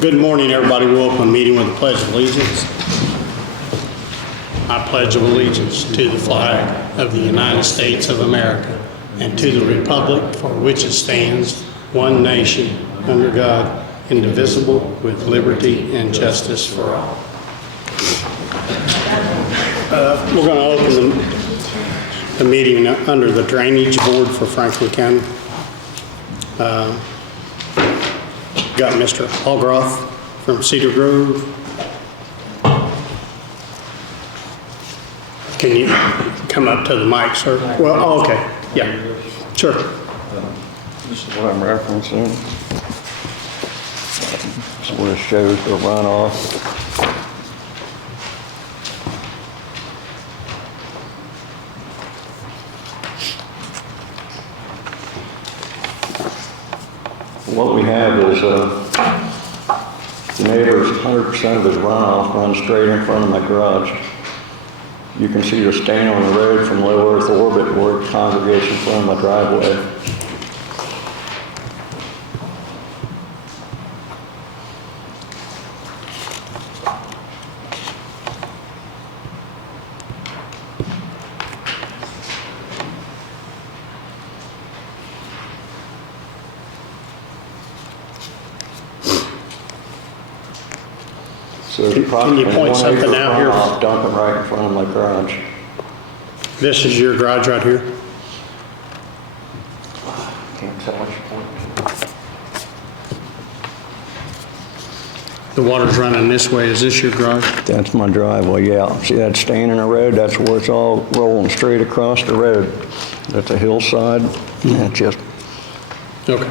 Good morning, everybody. We'll open the meeting with a pledge of allegiance. I pledge of allegiance to the flag of the United States of America and to the republic for which it stands, one nation, under God, indivisible, with liberty and justice for all. We're going to open the meeting under the Drainage Board for Franklin County. Got Mr. Hallgarth from Cedar Grove. Can you come up to the mic, sir? Well, oh, okay. Yeah, sure. This is what I'm referencing. This is where it shows the runoff. What we have is the neighbor's 100% of his runoff runs straight in front of my garage. You can see the stain on the road from low Earth orbit where it congregates in front of my driveway. So Can you point something out here? Dumping right in front of my garage. This is your garage right here? Can't tell what you're pointing to. The water's running this way. Is this your garage? That's my driveway, yeah. See that stain in the road? That's where it's all rolling straight across the road. That's a hillside. That's just... Okay.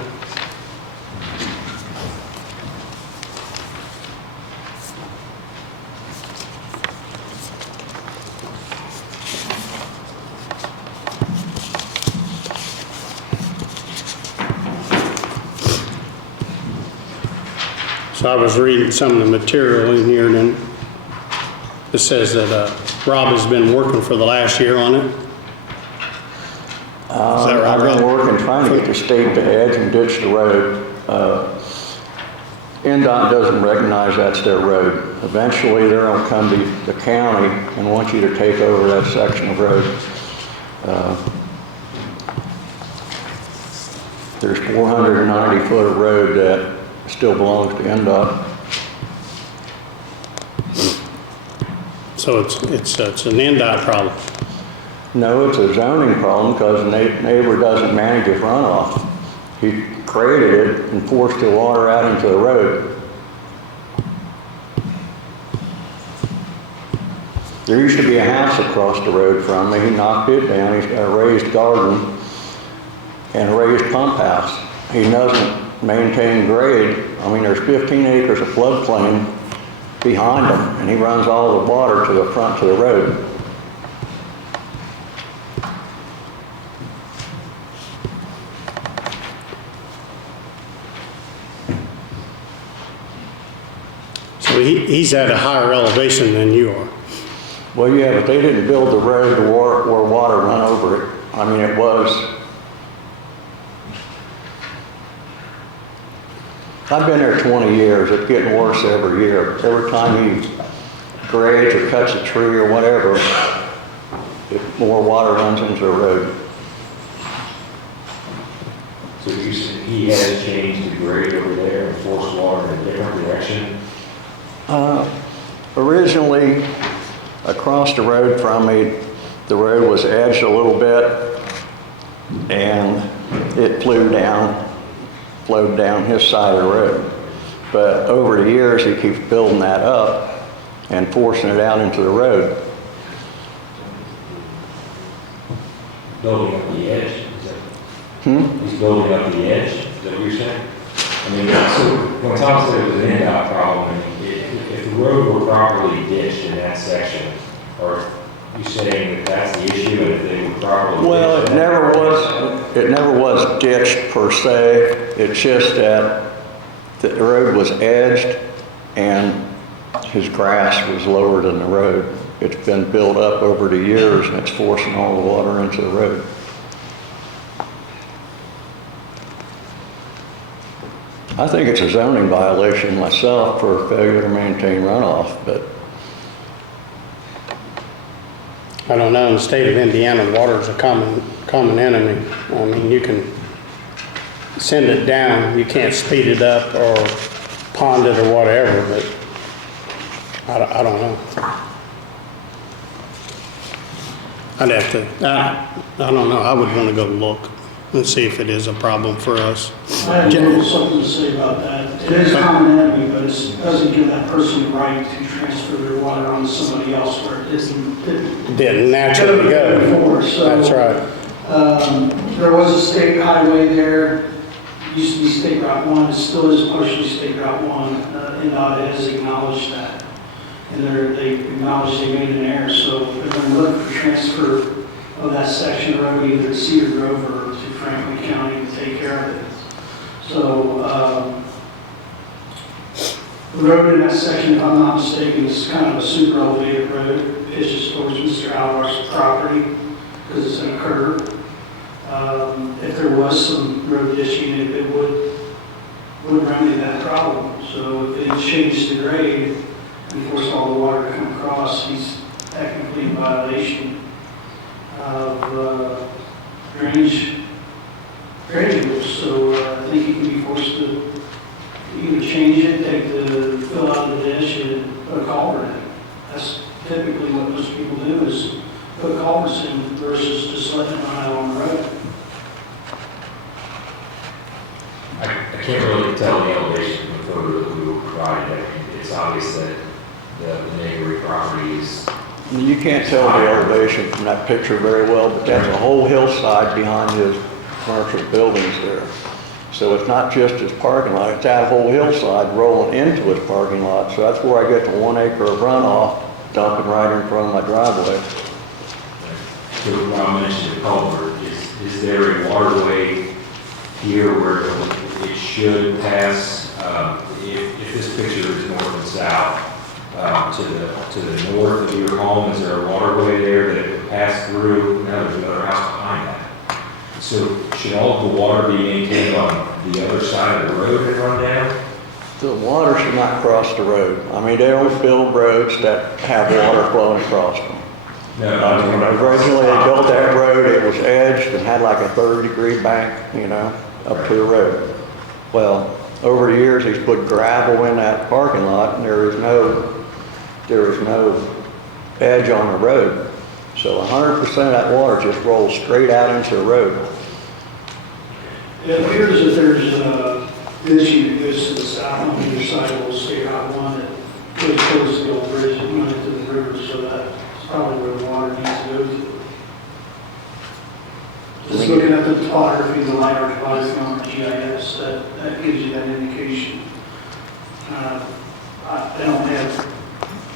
So I was reading some of the material in here, and it says that Rob has been working for the last year on it. Is that right, I've been Rob? working, trying to get the state to edge and ditch the road. NDOT doesn't recognize that's their road. Eventually, they're going to come to the county and want you to take over that section of road. There's 490 foot of road that still belongs to NDOT. So it's an NDOT problem. No, it's a zoning problem because the neighbor doesn't manage his runoff. He created it and forced the water out into the road. There used to be a house across the road from me. He knocked it down. He's got a raised garden and a raised pump house. He doesn't maintain grade. I mean, there's 15 acres of floodplain behind him, and he runs all the water to the front of the road. So he's at a higher elevation than you are. Well, yeah, but they didn't build the road where water run over it. I mean, it was... I've been there 20 years. It's getting worse every year. Every time he grades or cuts a tree or whatever, more water runs into the road. So you said he has changed the grade over there and forced water in a different direction? Originally, across the road from me, the road was edged a little bit, and it flowed down his side of the road. But over the years, he keeps building that up and forcing it out into the road. Building up the edge? He's building up the edge? Is that what you're saying? I mean, so when Tom said it was an NDOT problem, I mean, if the road were properly ditched in that section, or you saying that that's the issue, and if they were properly Well, ditched, it never was ditched per se. It's just that the road was edged and his grass was lower than the road. It's been built up over the years and it's forcing all the water into the road. I think it's a zoning violation myself for failure to maintain runoff, but I don't know, in the state of Indiana, water is a common enemy. I mean, you can send it down, you can't speed it up or pond it or whatever, but I don't know. I'd have to, I don't know, I would want to go look and see if it is a problem for us. I have a little something to say about that. It is common enemy, but it doesn't give that person the right to transfer their water onto somebody else where it Didn't naturally go. before. So, That's right. there was a state highway there. It used to be State Route 1. It still is partially State Route 1. NDOT has acknowledged that. And they acknowledged they made an error. So they're going to look for transfer of that section of road either to Cedar Grove or to Franklin County to take care of it. So the road in that section, if I'm not mistaken, is kind of a super elevated road. It pitches towards Mr. Hallgarth's property because it's in a curve. If there was some road ditching, it would remedy that problem. So if it changed the grade and forced all the water to come across, he's technically in violation of drainage rules. So I think he can be forced to either change it, take the fill out of the ditch, and put a culvert in. That's typically what most people do, is put culverts in versus just letting it run out on the road. I can't really tell the elevation from the photo that we were provided. I mean, it's obvious that the neighboring properties. you can't tell the elevation from that picture very well, but that's a whole hillside behind his commercial buildings there. So it's not just his parking lot, it's that whole hillside rolling into his parking lot. So that's where I get the 1 acre of runoff dumping right in front of my driveway. So Rob mentioned the culvert. Is there a waterway here where it should pass? If this picture is north and south, to the north of your home, is there a waterway there that it would pass through? No, there's another house behind that. So should all of the water be maintained on the other side of the road and run down? The water should not cross the road. I mean, they don't build roads that have water flowing across them. No, I mean, originally they built that road, it was edged and had like a 30-degree bank, you know, up to the road. Well, over the years, he's put gravel in that parking lot, and there is no edge on the road. So 100% of that water just rolls straight out into the road. It appears that there's a ditching that goes to the south on either side of Old State Route 1 that goes towards the old bridge and runs into the river, so that's probably where the water needs to go to. Just looking at the topography, the LiDAR topography on the GIS, that gives you that indication. I don't have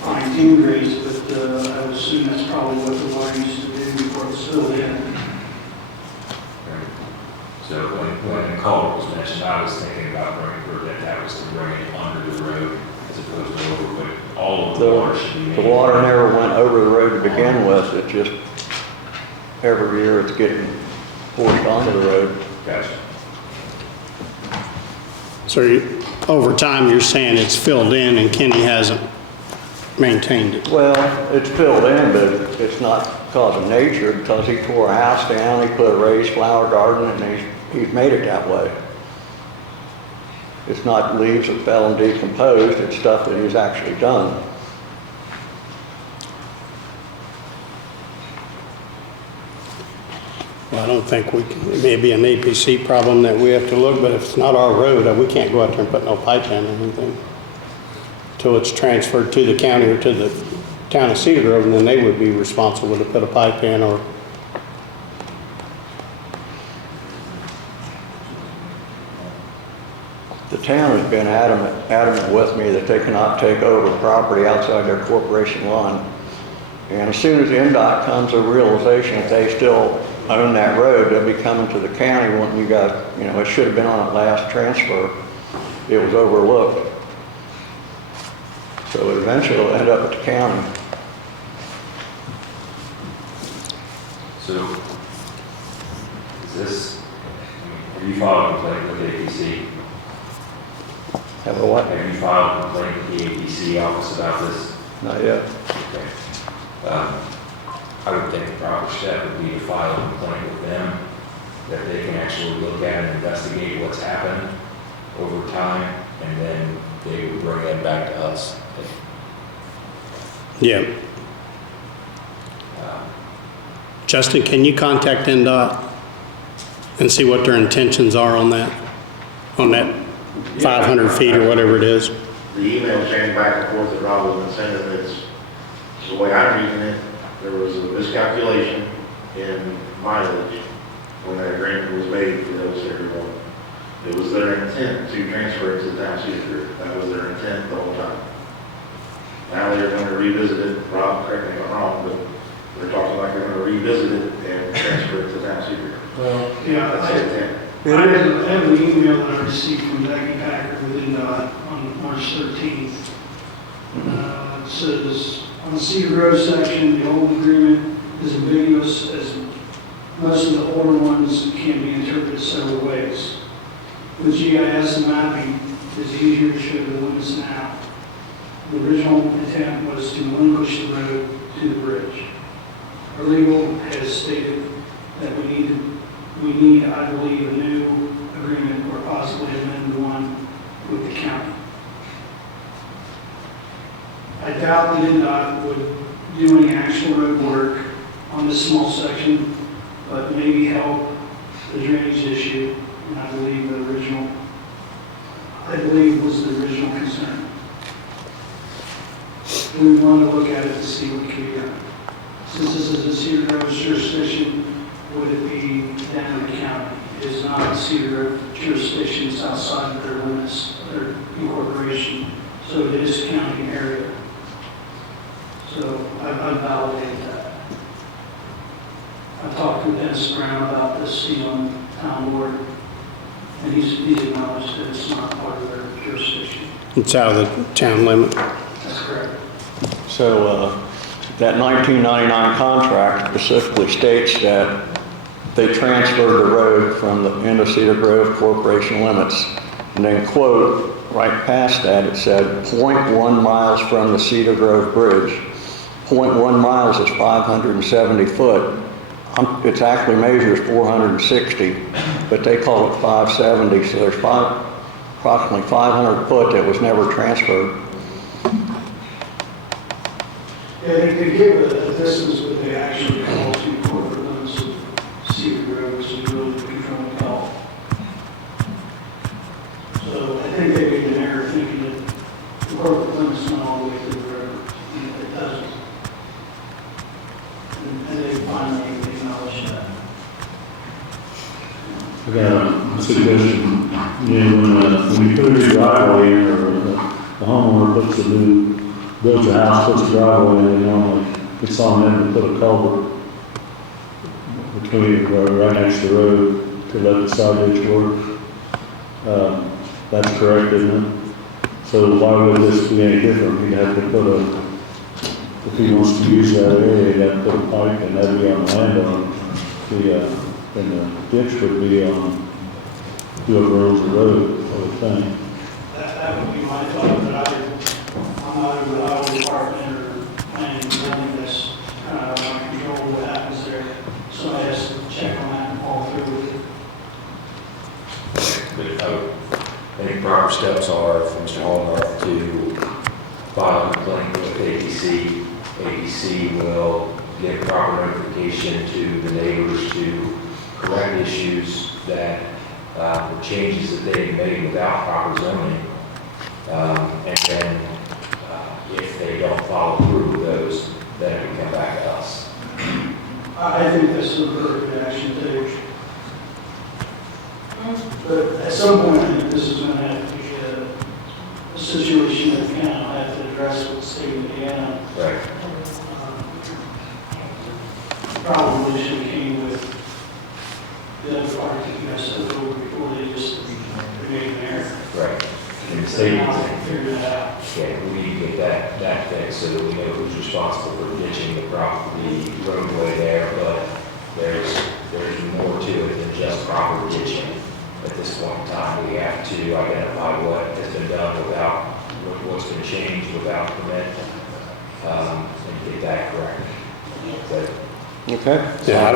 fine-tuned grades, but I would assume that's probably what the water used to do before it was filled in. So when the culvert was mentioned, I was thinking about that was to bring it under the road as opposed to over, but all of the water should be. The water never went over the road to begin with. It just, every year it's getting forced onto the road. Gotcha. So over time, you're saying it's filled in and Kenny hasn't maintained it. Well, it's filled in, but it's not because of nature, because he tore a house down, he put a raised flower garden, and he's made it that way. It's not leaves that fell and decomposed, it's stuff that he's actually done. Well, I don't think we can, it may be an APC problem that we have to look, but if it's not our road, we can't go out there and put no pipe in or anything until it's transferred to the county or to the town of Cedar Grove, and then they would be responsible to put a pipe in or. The town has been adamant with me that they cannot take over property outside their corporation line. And as soon as the NDOT comes to a realization that they still own that road, they'll be coming to the county wanting you guys, you know, it should have been on a last transfer. It was overlooked. So eventually it'll end up at the county. So is this, are you following with APC? Have a what? Have you filed a complaint with the APC office about this? Not yet. Okay. I would think the proper step would be to file a complaint with them, that they can actually look at and investigate what's happened over time, and then they would bring that back to us. Yeah. Justin, can you contact NDOT and see what their intentions are on that 500 feet or whatever it is? The email chain back and forth that Rob was sending, it's the way I'm reading it, there was a miscalculation in mileage when that agreement was made for those everyone. It was their intent to transfer it to the town secret. That was their intent the whole time. Now they're going to revisit it. Rob, correct me if I'm wrong, but they're talking like they're going to revisit it and transfer it to town secret. Well, yeah, That's the intent. I have an email that I received from Becky Packer within, on March 13th. It says, on the Cedar Grove section, the old agreement is ambiguous as most of the older ones can be interpreted several ways. With GIS and mapping, it's easier to show the limits now. The original intent was to relinquish the road to the bridge. Our legal has stated that we need, I believe, a new agreement or possibly amend the one with the county. I doubt that NDOT would do any actual road work on this small section, but maybe help the drainage issue, and I believe was the original concern. We want to look at it to see what can be done. Since this is a Cedar Grove jurisdiction, would it be down in the county? It is not a Cedar Grove jurisdiction, it's outside of their limits, their incorporation, so it is county area. So I validated that. I talked to Dennis Brown about this, on town board, and he's acknowledged that it's not part of their jurisdiction. It's out of the town limit. That's correct. So that 1999 contract specifically states that they transferred the road from the end of Cedar Grove Corporation limits. And then quote, right past that, it said 0.1 miles from the Cedar Grove Bridge. 0.1 miles is 570 foot. It actually measures 460, but they call it 570, so there's approximately 500 foot that was never transferred. Yeah, they give a distance, but they actually call to corporate limits of Cedar Grove, which is really the controlling call. So I think they made an error thinking that the corporate limits went all the way to the road, and it doesn't. And they finally acknowledged that. I got a suggestion, when you put a new driveway in, or the homeowner puts builds a house, puts a driveway in, normally it's on them to put a culvert between, right next to the road to let the side ditch work. That's correct, isn't it? So why would this be any different? He'd have to put if he wants to use that area, he'd have to put a pipe, and that'd be on the landowner. And the ditch would be on whoever owns the road, I would think. That would be my thought, but I'm not over the highway department or planning and zoning. That's kind of out of my control what happens there. So I has to check on that and follow through with it. But I think proper steps are for Mr. Hallgarth to file a complaint with APC. APC will give proper notification to the neighbors to correct issues that were changes that they made without proper zoning. And then if they don't follow through with those, then it can come back to us. I think that's the appropriate action to take. But at some point, I think this is going to have to be a situation that the county will have to address with the state of Indiana. Right. Probably should have came with the other part that you guys took over before they just made an error. Right. And the state, Now they can figure that out. yeah, we need to get that fixed so that we know who's responsible for ditching the roadway there, but there's more to it than just proper ditching. at this point in time, we have to identify what has been done without, what's been changed without permit, and get that correct. But Okay. Yeah,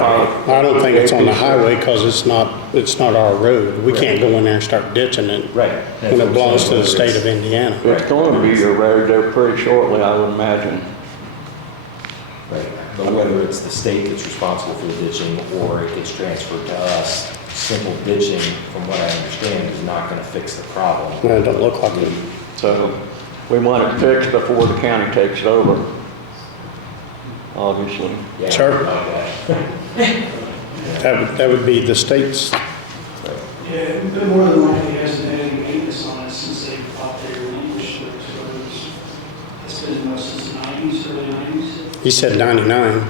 I don't think it's on the highway because it's not our road. We can't go in there and start ditching it. Right. When it belongs to the state of Indiana. It's going to be your road there pretty shortly, I would imagine. Right, but whether it's the state that's responsible for the ditching or it gets transferred to us, simple ditching, from what I understand, is not gonna fix the problem. It don't look like it. So we want it fixed before the county takes it over, obviously. yeah, Sure. like that. That would be the state's. Yeah, but more than likely, it hasn't had any maintenance on it since they bought their relinquished those roads. It's been since the 90s, early 90s. He said 99. 99,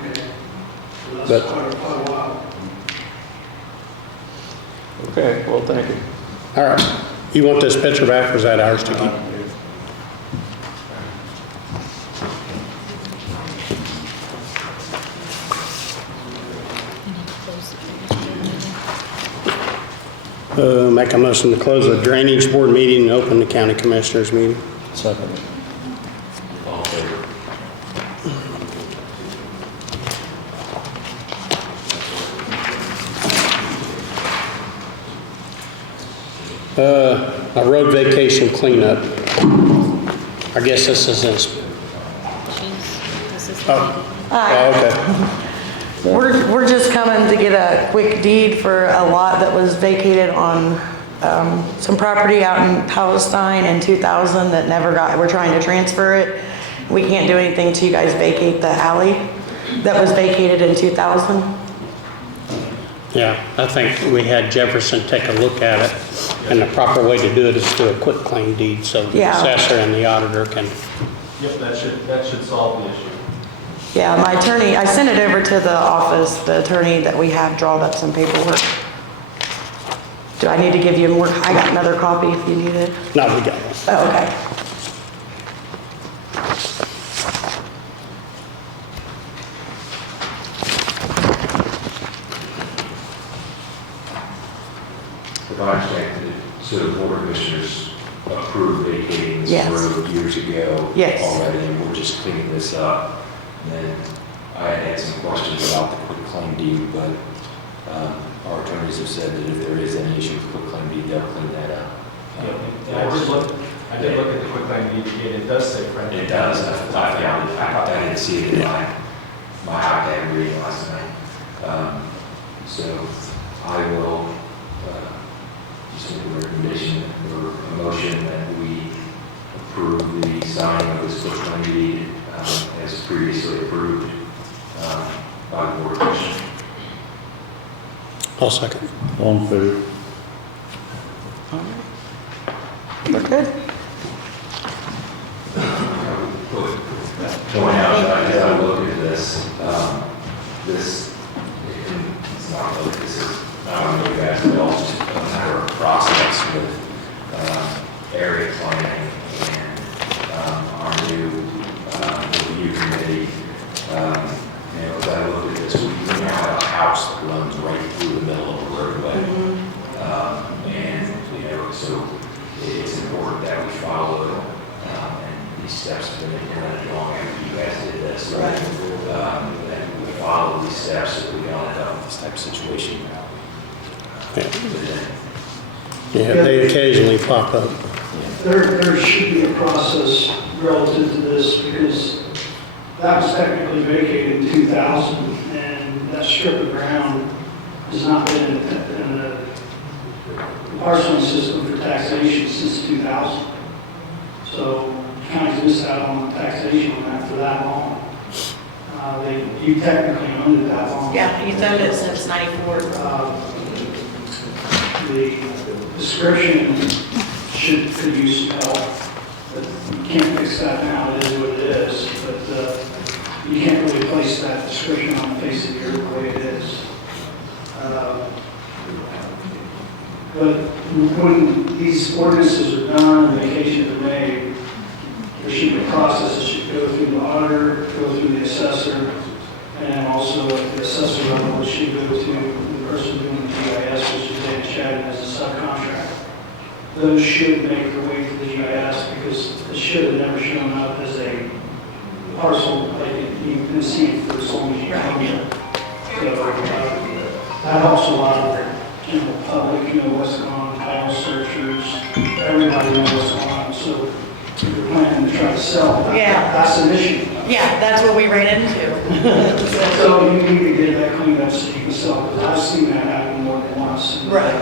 okay. So But- that's quite a while. Okay, well, thank you. All right. You want this picture back or is that ours to keep? Make a motion to close the drainage board meeting and open the county commissioners meeting. Second. All in favor? A road vacation cleanup. I guess this is this. Oh, okay. We're just coming to get a quick deed for a lot that was vacated on some property out in Palestine in 2000 that never got, we're trying to transfer it. We can't do anything until you guys vacate the alley that was vacated in 2000. Yeah, I think we had Jefferson take a look at it, and the proper way to do it is through a quick claim deed, so the Yeah. assessor and the auditor can. Yep, that should solve the issue. Yeah, my attorney, I sent it over to the office, the attorney that we have drawn up some paperwork. Do I need to give you more? I got another copy if you need it. No, we got it. Oh, okay. If I understand it, so the board of commissioners approved vacating this Yes. road years ago. Yes. Already, and we're just cleaning this up. And then I had some questions about the quick claim deed, but our attorneys have said that if there is any issue with quick claim deed, they'll clean that up. And I did look at the quick claim deed again, it does say friendly. It does, I found it, I didn't see it in my iPad reading last night. So I will, just make a recommendation or a motion that we approve the signing of this quick claim deed as previously approved by the board of commissioners. I'll second. All in favor? We're good. Point out that as I look at this, it's not like this is, I don't know if you guys know, it's just a matter of process with area planning and our new review committee. As I look at this, we now have a house that runs right through the middle of a roadway. So it's important that we follow, and these steps have been implemented long after you guys did this, right? That we follow these steps so that we don't end up with this type of situation. Yeah, they occasionally pop up. There should be a process relative to this because that was technically vacated in 2000 and that strip of ground has not been in the parceling system for taxation since 2000. So the county's missed out on taxation on that for that long. You technically owned it that long. Yeah, you've owned it since 94. The description could use some help, but you can't fix that now, it is what it is. But you can't really place that description on the face of the earth the way it is. But when these ordinances are done and vacations are made, there should be a process that should go through the auditor, go through the assessor, and then also at the assessor level, it should go to the person doing the GIS, which is Dan Shadden as a subcontractor. Those should make their way to the GIS because it should have never shown up as a parcel like you can see it for as long as you own it. So that helps a lot of the general public, know what's going on, title searchers, everybody knows what's going on. So if you're planning to try to sell, Yeah. that's an issue. Yeah, that's what we ran into. So you need to get that cleaned up so you can sell, because I've seen that happen more than once. And, Right.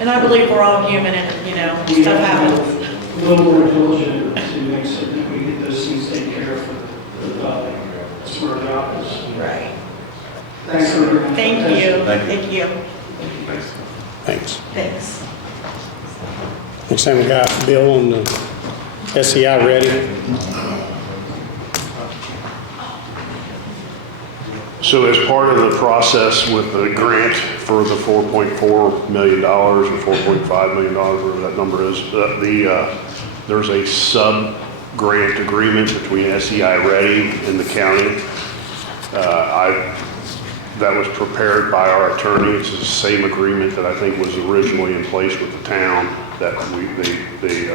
And I believe we're all human and, you know, we stuff have to happens. be a little more diligent to make certain that we get those things taken care of for the public. That's where our job is. Right. Thanks for your Thank you. Thank you. Thanks. Thanks. Next time we got Bill and the SEI ready. So as part of the process with the grant for the $4.4 million or $4.5 million, whatever that number is, there's a sub-grant agreement between SEI Ready and the county. That was prepared by our attorney. It's the same agreement that I think was originally in place with the town that they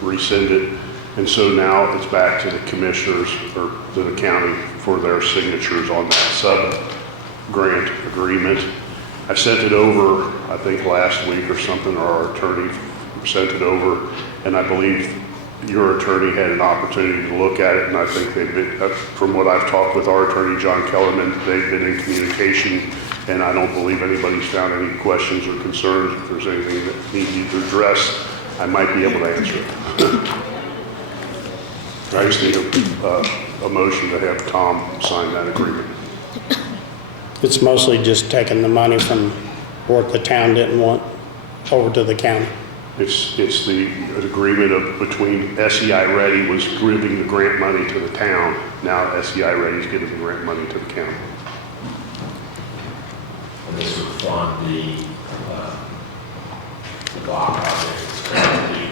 rescinded. And so now it's back to the commissioners or to the county for their signatures on that sub-grant agreement. I sent it over, I think last week or something, or our attorney sent it over, and I believe your attorney had an opportunity to look at it, and I think they've been, from what I've talked with our attorney, John Kellerman, they've been in communication, and I don't believe anybody's found any questions or concerns. If there's anything that needs to be addressed, I might be able to answer it. I just need a motion to have Tom sign that agreement. It's mostly just taking the money from what the town didn't want over to the county. It's the agreement between SEI Ready was giving the grant money to the town. Now SEI Ready is giving the grant money to the county. And this would fund the block project that's currently,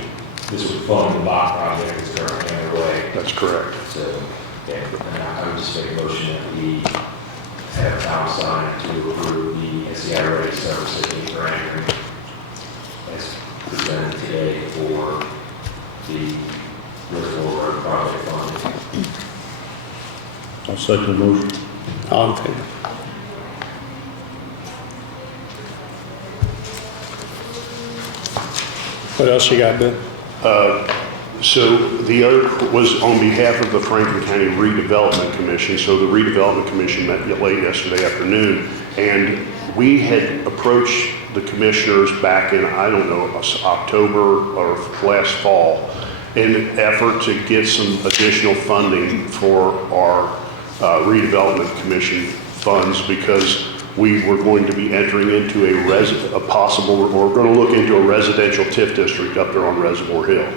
this would fund the block project that's currently underway. That's correct. So, yeah, and I would just make a motion that we have Tom sign to approve the SEI Ready Service grant agreement as presented today for the Woodville Road project fund. I'll second the motion. All in favor? What else you got, Bill? So the other was on behalf of the Franklin County Redevelopment Commission. So the Redevelopment Commission met late yesterday afternoon, and we had approached the commissioners back in, I don't know, October or last fall, in an effort to get some additional funding for our Redevelopment Commission funds, because we were going to be entering into a possible, or we're going to look into a residential TIF district up there on Reservoir Hill.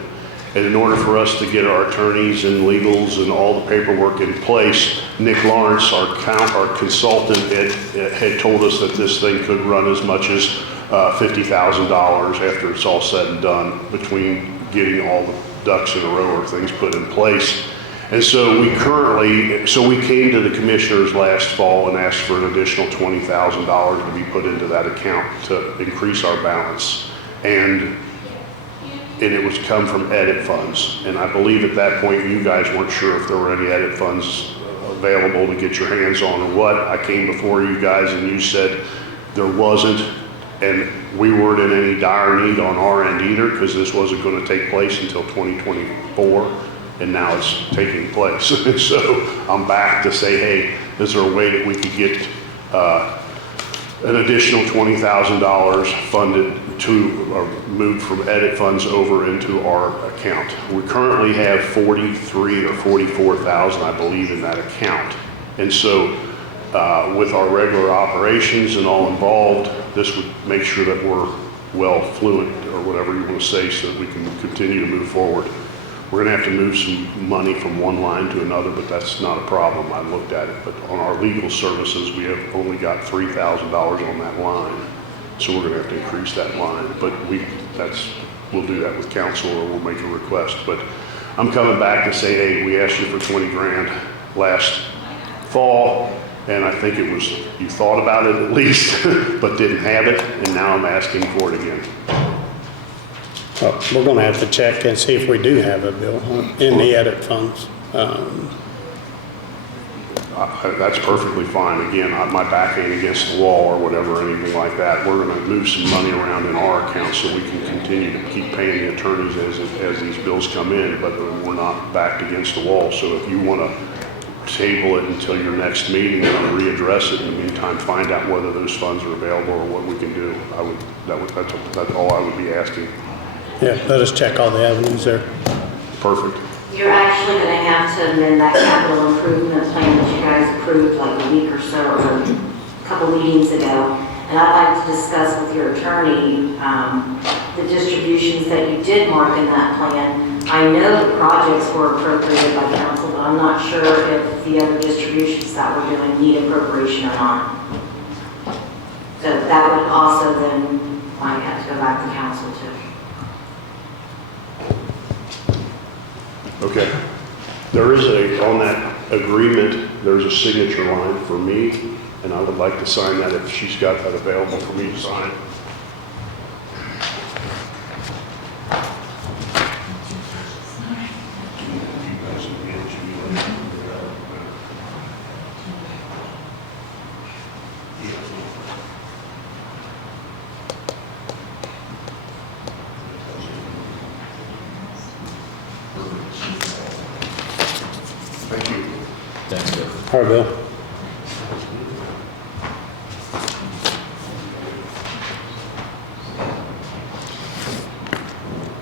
And in order for us to get our attorneys and legals and all the paperwork in place, Nick Lawrence, our consultant, had told us that this thing could run as much as $50,000 after it's all said and done, between getting all the ducks in a row or things put in place. And so we came to the commissioners last fall and asked for an additional $20,000 to be put into that account to increase our balance. And it was come from edit funds. And I believe at that point, you guys weren't sure if there were any edit funds available to get your hands on or what. I came before you guys and you said there wasn't, and we weren't in any dire need on our end either, because this wasn't going to take place until 2024, and now it's taking place. So I'm back to say, hey, is there a way that we could get an additional $20,000 funded to, or moved from edit funds over into our account? We currently have 43 or 44,000, I believe, in that account. And so with our regular operations and all involved, this would make sure that we're well fluent, or whatever you want to say, so that we can continue to move forward. We're going to have to move some money from one line to another, but that's not a problem. I looked at it. But on our legal services, we have only got $3,000 on that line. So we're going to have to increase that line. But we'll do that with council, or we'll make a request. But I'm coming back to say, hey, we asked you for 20 grand last fall. And I think it was, you thought about it at least, but didn't have it, and now I'm asking for it again. We're gonna have to check and see if we do have a bill in the edit funds. That's perfectly fine. Again, my back ain't against the wall or whatever, anything like that. We're gonna move some money around in our account so we can continue to keep paying the attorneys as these bills come in, but we're not backed against the wall. So if you wanna table it until your next meeting and readdress it in the meantime, find out whether those funds are available or what we can do. That's all I would be asking. Yeah, let us check all the avenues there. Perfect. You're actually going to have to amend that capital improvement plan that you guys approved like a week or so, or a couple meetings ago. And I'd like to discuss with your attorney the distributions that you did mark in that plan. I know the projects were appropriated by council, but I'm not sure if the other distributions that we're doing need appropriation or not. So that would also then might have to go back to council too. Okay. There is on that agreement, there's a signature line for me, and I would like to sign that if she's got that available for me to sign. Thank you. Thanks, Bill. All right, Bill.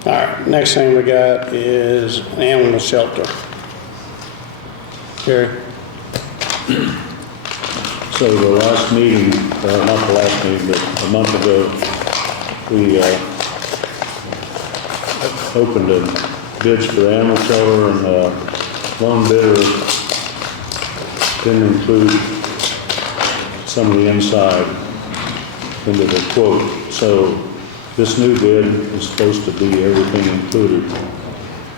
All right, next thing we got is an animal shelter. Gary? So the last meeting, not the last meeting, but a month ago, we opened the bids for the animal shelter, and one bidder didn't include some of the inside into the quote. So this new bid is supposed to be everything included.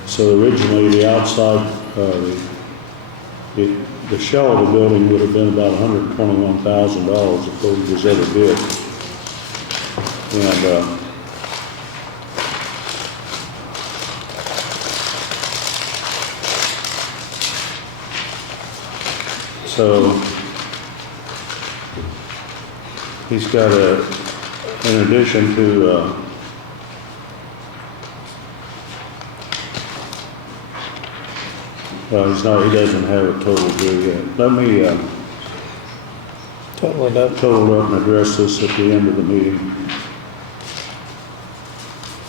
So originally the outside, the shell of the building would have been about $121,000 according to his other bid. And so he's got in addition to well, he doesn't have a total here yet. Let me Total it up. total up and address this at the end of the meeting. If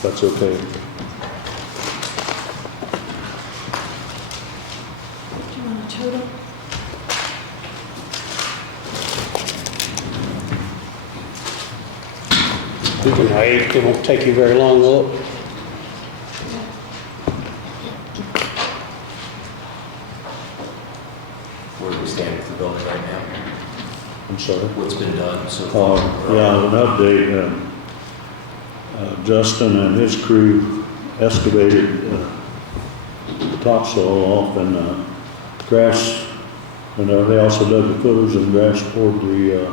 that's okay. Do you want a total? You can wait, it won't take you very long to look. Where do we stand with the building right now? I'm sorry. What's been done so far? Yeah, an update. Justin and his crew excavated the topsoil off and grass, and they also dug the footers and grass poured the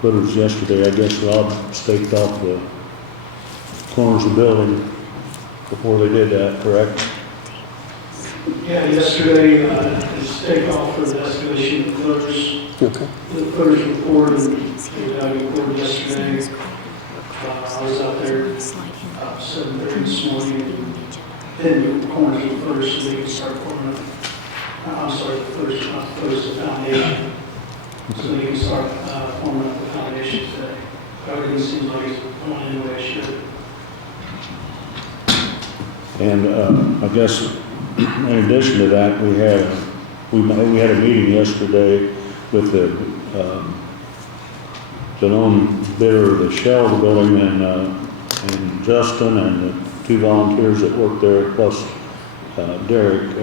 footers yesterday. I guess Rob staked off the corners of the building before they did that, correct? Yeah, yesterday, the stake off for the excavation of the footers. Okay. The footers were poured and they dug and poured yesterday. I was out there about 7:30 this morning and hitting the corners of the footers so they could start pouring up. I'm sorry, the footers, not the footers, the foundation. So they can start forming up the foundation today. Everything seems like it's going in the way it should. And I guess in addition to that, we had a meeting yesterday with the known bidder of the shell of the building and Justin and the two volunteers that work there, plus Derek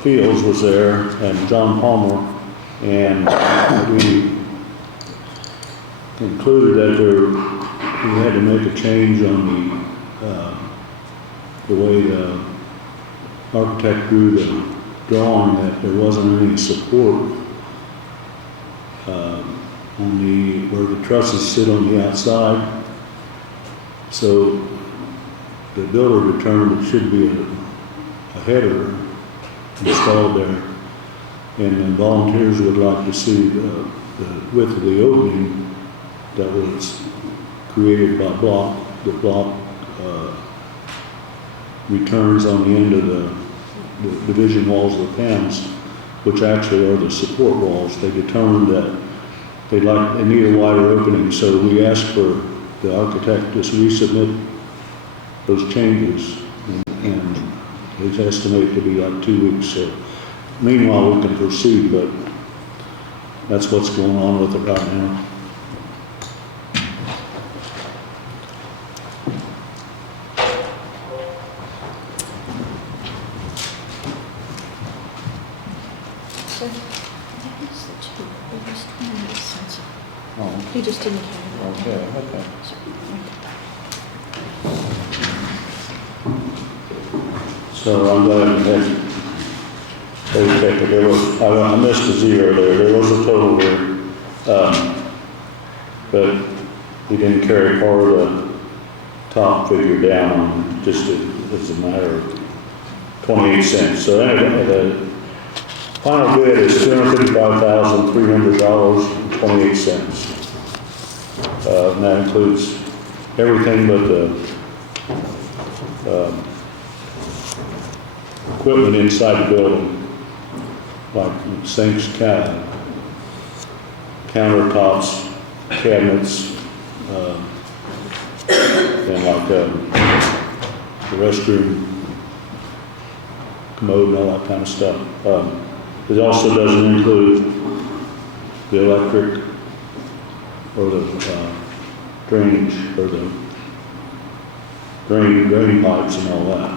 Fields was there and John Palmer, and we concluded that we had to make a change on the way the architect drew the drawing that there wasn't any support on the, where the trusses sit on the outside. So the builder determined it should be a header installed there. And then volunteers would like to see the width of the opening that was created by block, the block returns on the end of the division walls of the panels, which actually are the support walls. They determined that they need a wider opening, so we asked for the architect to resubmit those changes, and it's estimated to be like 2 weeks. So meanwhile, we can proceed, but that's what's going on with it right now. He just didn't care. Okay. So I'm glad that they checked it. There was, I missed a zero there. There was a total there. But he didn't carry part of the top figure down, just as a matter of 28 cents. So anyway, the final bid is $255,300.28. And that includes everything but the equipment inside the building, like sinks, countertops, cabinets, and like the restroom commode and all that kind of stuff. It also doesn't include the electric or the drainage or the drain pipes and all that.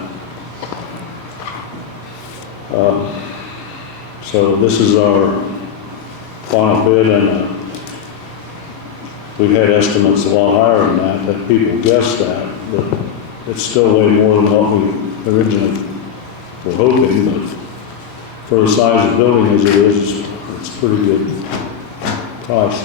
So this is our final bid, and we've had estimates a lot higher than that people guessed at, but it's still way more than what we originally were hoping. But for the size of the building as it is, it's pretty good price.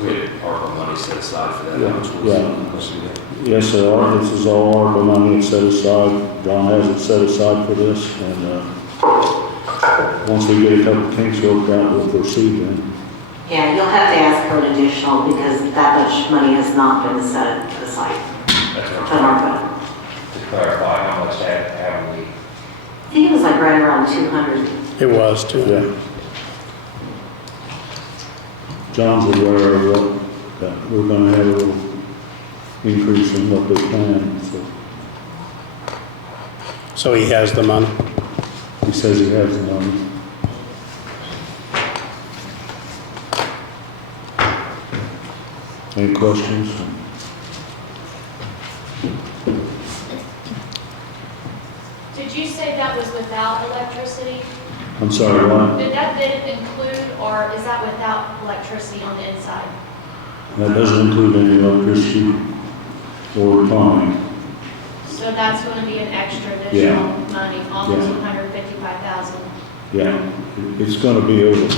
We had ARPA money set aside for that. Yeah, How much was yeah. most of it? Yes, there are. This is all ARPA money set aside. John has it set aside for this, and once we get a couple of kinks worked out, we'll proceed then. Yeah, you'll have to ask for an additional because that much money has not been set aside That's for what ARPA. to clarify, how much have we? I think it was like right around 200. It was too. Yeah. John's aware of what, that we're gonna have a little increase in what they plan, so So he has the money. he says he has the money. Any questions? Did you say that was without electricity? I'm sorry, what? Did that bid include, or is that without electricity on the inside? That doesn't include any electricity or plumbing. So that's going to be an extra additional money on the Yeah. 255,000. Yeah, it's gonna be over,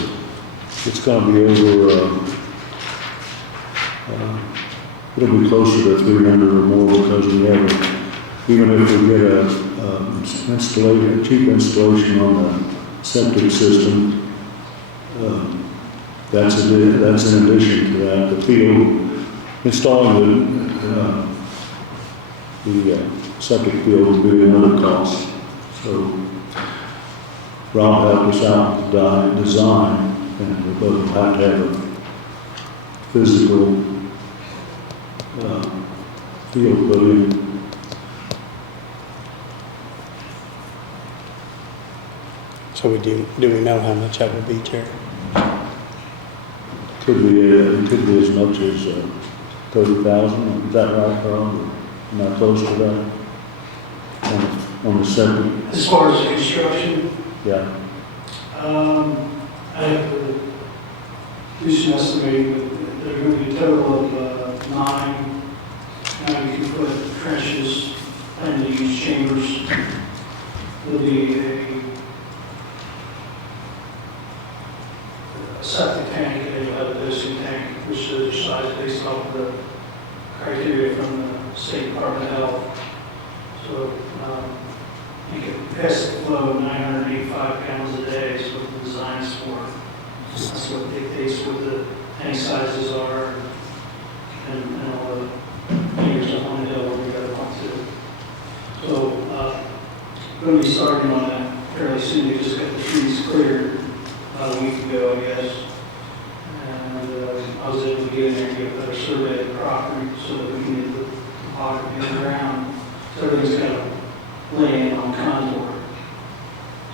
it'll be closer to 300 or more because we have, even if we get a cheap installation on the septic system, that's in addition to that. The field, installing the septic field will be another cost. So Rob helped us out with the design, and we both have to have a physical field put in. So do we know how much that would be, Jerry? It could be as much as 30,000. Is that right, Carl? Not close to that? On the septic? As far as the construction, Yeah. I have to do some estimating, but there's going to be a total of 9 92-foot trenches and these chambers. There'll be a and capacity flow of 985 gallons a day is what the design's for. That's what dictates what the tank sizes are and all the meters up on the hill where we got to pump to. So, going to be starting on that fairly soon. We just got the trees cleared about a week ago, I guess. And I was able to get in there and get a better survey of the property so that we can get the topography in the ground. So everything's kind of laying on contour.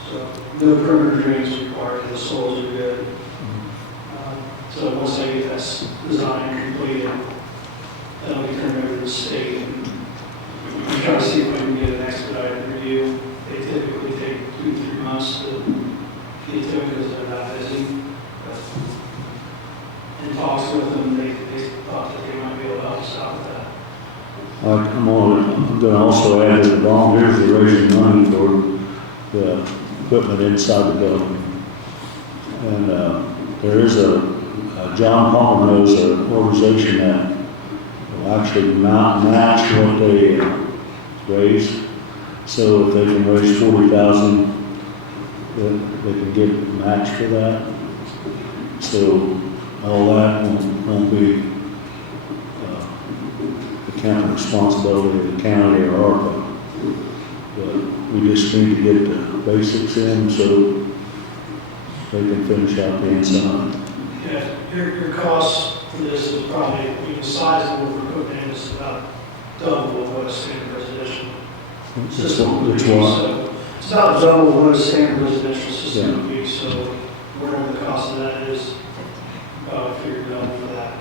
So no perimeter drains required, the soils are good. So once I get that design completed, then we turn it over to the state. I'm trying to see if I can get an expedited review. They typically take 2 to 3 months to get to it because they're not busy. But in talks with them, they thought that they might be able to help us out with that. I'm going to also add to the volunteers are raising money for the equipment inside the building. And there is John Palmer knows an organization that will actually match what they raise. So if they can raise $40,000, they can get a match for that. So all that won't be the county responsibility of the county or ARPA. But we just need to get the basics in so they can finish out the inside. Yeah, your cost for this is probably, the size of what we're putting in is about double of what a standard residential system would be. So it's about double what a standard residential system would be. So whatever the cost of that is, I figured out for that.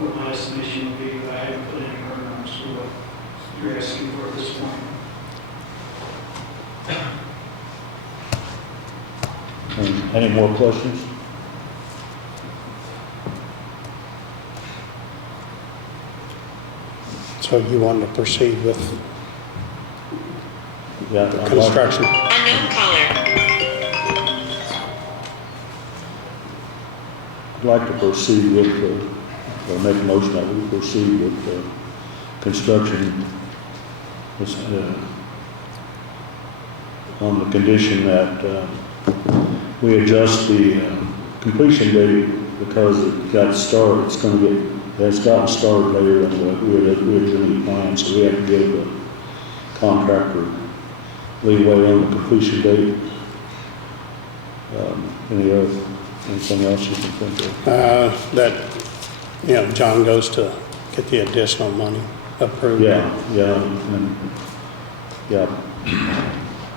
What my estimation would be, but I haven't put any hard numbers for what you're asking for at this point. Any more questions? So you want to proceed with Yeah. I'd like- construction? Unknown caller. I'd like to proceed with, or make a motion that we proceed with construction on the condition that we adjust the completion date because it got started, it's gotten started later than what we had originally planned, so we have to give the contractor leeway on the completion date. Anything else you can think of? That, John goes to get the additional money approved. Yeah.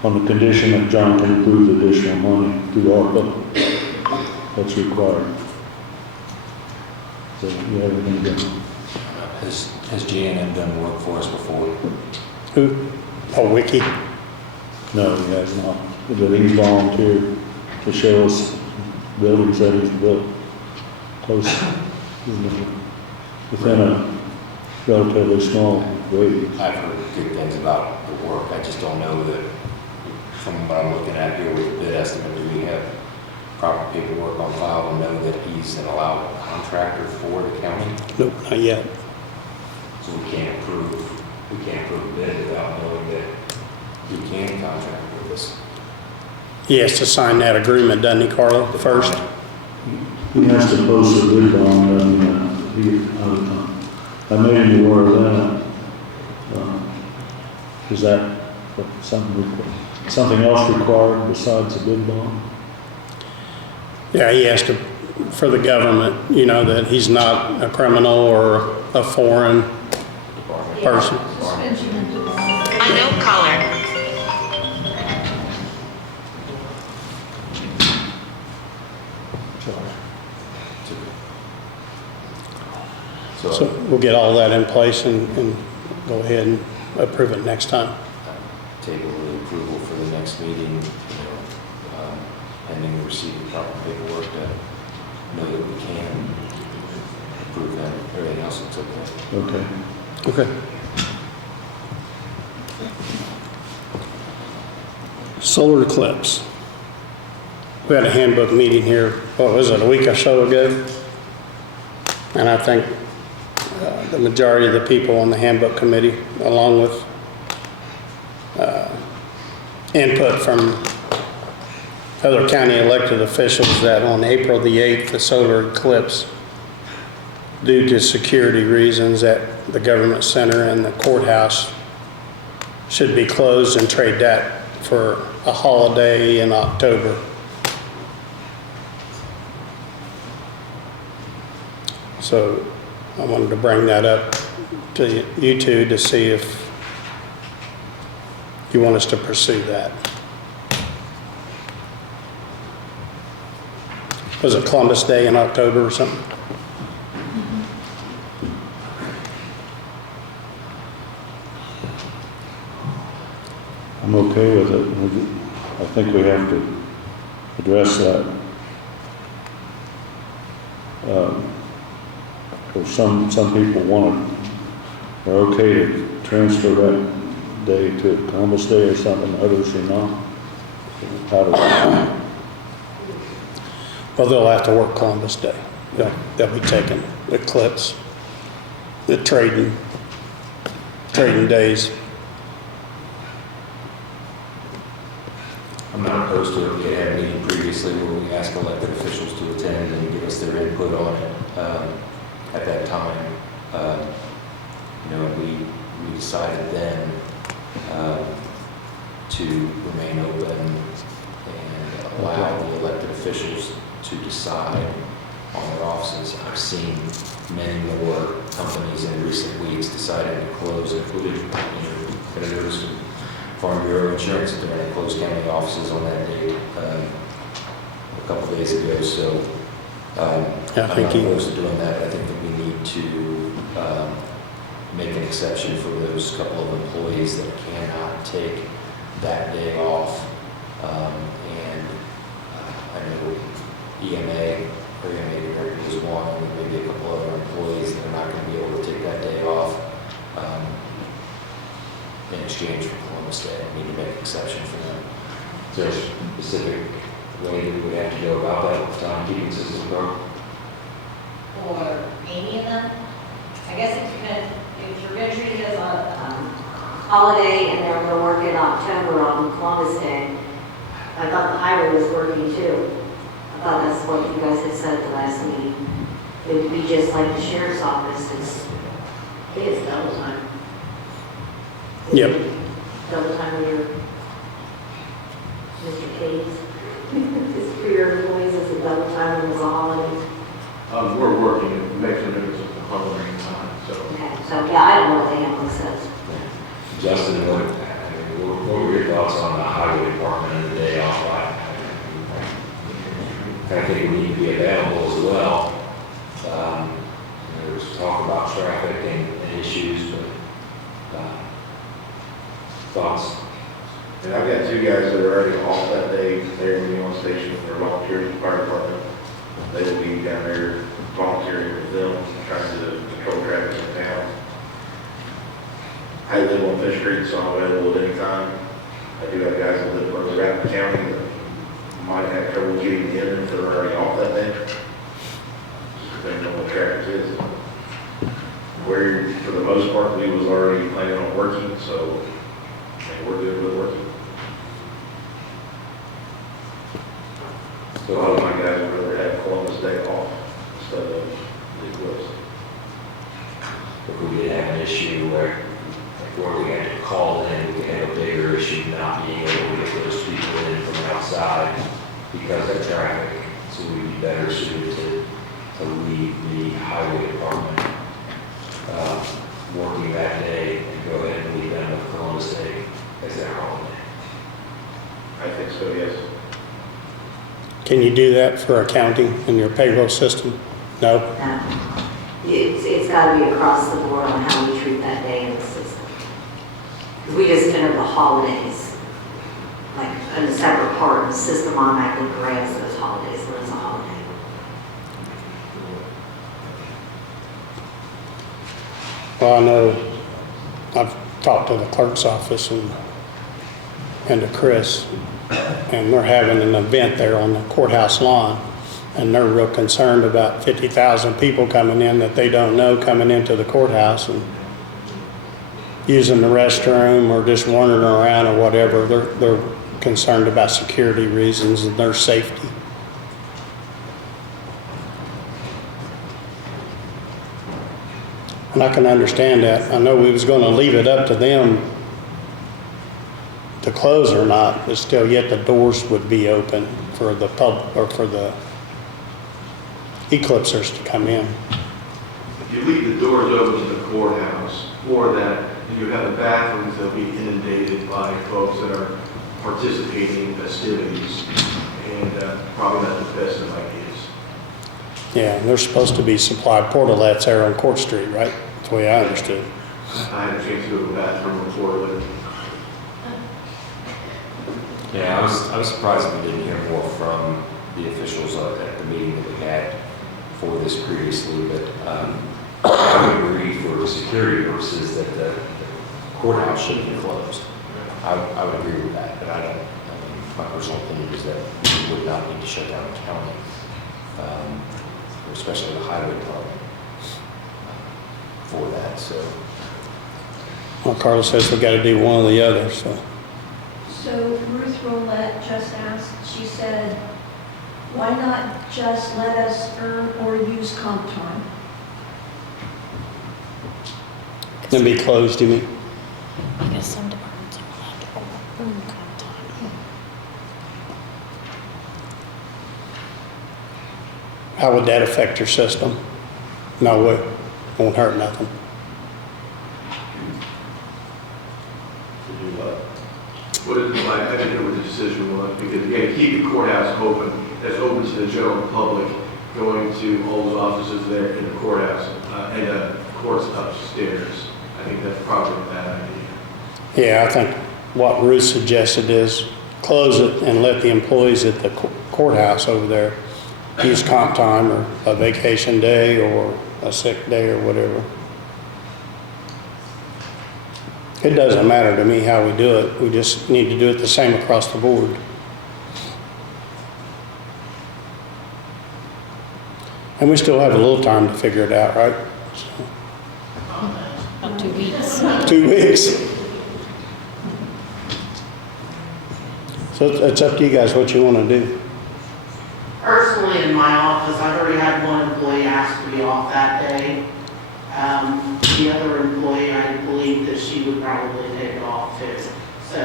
On the condition that John can approve the additional money through ARPA, that's required. So you have anything to? Has J&M done work for us before? Who? Oh, Wiki? No, he has not. But he's volunteered to show us buildings that he's built close, within a relatively small radius. I've heard good things about the work. I just don't know that, from what I'm looking at here with the bid estimate, do we have proper paperwork on file to know that he's an allowed contractor for the county? Nope, not yet. So we can't approve a bid without knowing that he can contract with us. He has to sign that agreement, doesn't he, Carla, first? He has to post a bid bond, and I made him aware of that. Is that something else required besides the bid bond? Yeah, he has to, for the government, that he's not a criminal or a foreign person. Unknown caller. So we'll get all that in place and go ahead and approve it next time. Table the approval for the next meeting, pending the receipt of proper paperwork to know that we can approve that. Everything else looks okay. Okay. Okay. Solar Eclipse. We had a handbook meeting here, what was it, a week or so ago? And I think the majority of the people on the handbook committee, along with input from other county elected officials that on April the 8th, the solar eclipse, due to security reasons at the government center and the courthouse, should be closed and trade that for a holiday in October. So I wanted to bring that up to you two to see if you want us to pursue that. Was it Columbus Day in October or something? I'm okay with it. I think we have to address that. Or some people want it, they're okay to transfer that day to Columbus Day or something, others are not. How do Well, they'll have to work Columbus Day. They'll be taking Eclipse, the trading days. I'm not opposed to it. We had a meeting previously where we asked elected officials to attend and give us their input on it. At that time, we decided then to remain open and allow the elected officials to decide on their offices. I've seen many more companies in recent weeks deciding to close, including, Benekers and Farm Bureau Insurance, that they're going to close county offices on that date a couple days ago. So I'm not opposed to doing that. I think that we need to make an exception for those couple of employees that cannot take that day off. And I know EMA director is one, and maybe a couple other employees that are not going to be able to take that day off in exchange for Columbus Day. We need to make an exception for them. Is there a specific way that we have to go about that with timekeeping system, bro? For any of them? I guess if you're going to treat it as a holiday and they're going to work in October on Columbus Day, I thought the highway was working too. I thought that's what you guys had said at the last meeting. It would be just like the sheriff's office. I think it's double time. Yep. Double time with your Mr. Case. It's for your employees, it's a double time when it's a holiday. We're working, it makes a difference with the holiday time, so. Okay, so yeah, I don't know what the handbook says. Justin, what were your thoughts on the highway department and the day off? I think we need to be available as well. There's talk about traffic and issues, but thoughts? And I've got two guys that are already off that day, they're in the on station, they're volunteers in the fire department. They will be down there volunteering with them, trying to control traffic in town. I live on Fish Street, so I'm available at any time. I do have guys that live further out in the county that might have trouble getting in if they're already off that day. Just depending on what traffic is. Where, for the most part, we was already planning on working, so I think we're good with working. So a lot of my guys would rather have Columbus Day off instead of the Eclipse. If we did have an issue where we had to call in, we could have a bigger issue not being able to get those people in from outside because of traffic. So we'd be better suited to leave the highway department working that day and go ahead and leave them with Columbus Day as their holiday. I think so, yes. Can you do that for accounting in your payroll system? No? No. It's got to be across the board on how we treat that day in the system. Because we just enter the holidays, like in a separate part, the system automatically grants those holidays when it's a holiday. Well, I know I've talked to the clerk's office and to Chris, and they're having an event there on the courthouse lawn, and they're real concerned about 50,000 people coming in that they don't know coming into the courthouse, and using the restroom or just wandering around or whatever. They're concerned about security reasons and their safety. And I can understand that. I know we was going to leave it up to them to close or not, but still yet the doors would be open for the pub, or for the Eclipsers to come in. If you leave the doors open to the courthouse, or that you have the bathrooms that'll be inundated by folks that are participating in festivities, and probably not the best of ideas. Yeah, and there's supposed to be supplied portalets there on Court Street, right? That's the way I understood. I had a chance to go to the bathroom before, but Yeah, I was surprised we didn't hear more from the officials at the meeting that we had for this previously, but I would agree for security purposes that the courthouse should be closed. I would agree with that, but I mean, my personal opinion is that we would not need to shut down the county, especially the highway department, for that, so. Well, Carla says we got to do one or the other, so. So Ruth Roulette just asked, she said, why not just let us earn or use comp time? Then be closed, you mean? I guess some departments are allowed to earn comp time. How would that affect your system? No, it won't hurt nothing. to do that. What is, I didn't know what the decision was, because again, keep the courthouse open, that's open to the general public, going to all those offices there in the courthouse, and the courts upstairs. I think that's probably a bad idea. Yeah, I think what Ruth suggested is close it and let the employees at the courthouse over there use comp time or a vacation day or a sick day or whatever. It doesn't matter to me how we do it. We just need to do it the same across the board. And we still have a little time to figure it out, right? About 2 weeks. 2 weeks. So it's up to you guys what you want to do. Personally, in my office, I've already had one employee ask to be off that day. The other employee, I believe that she would probably take it off too. So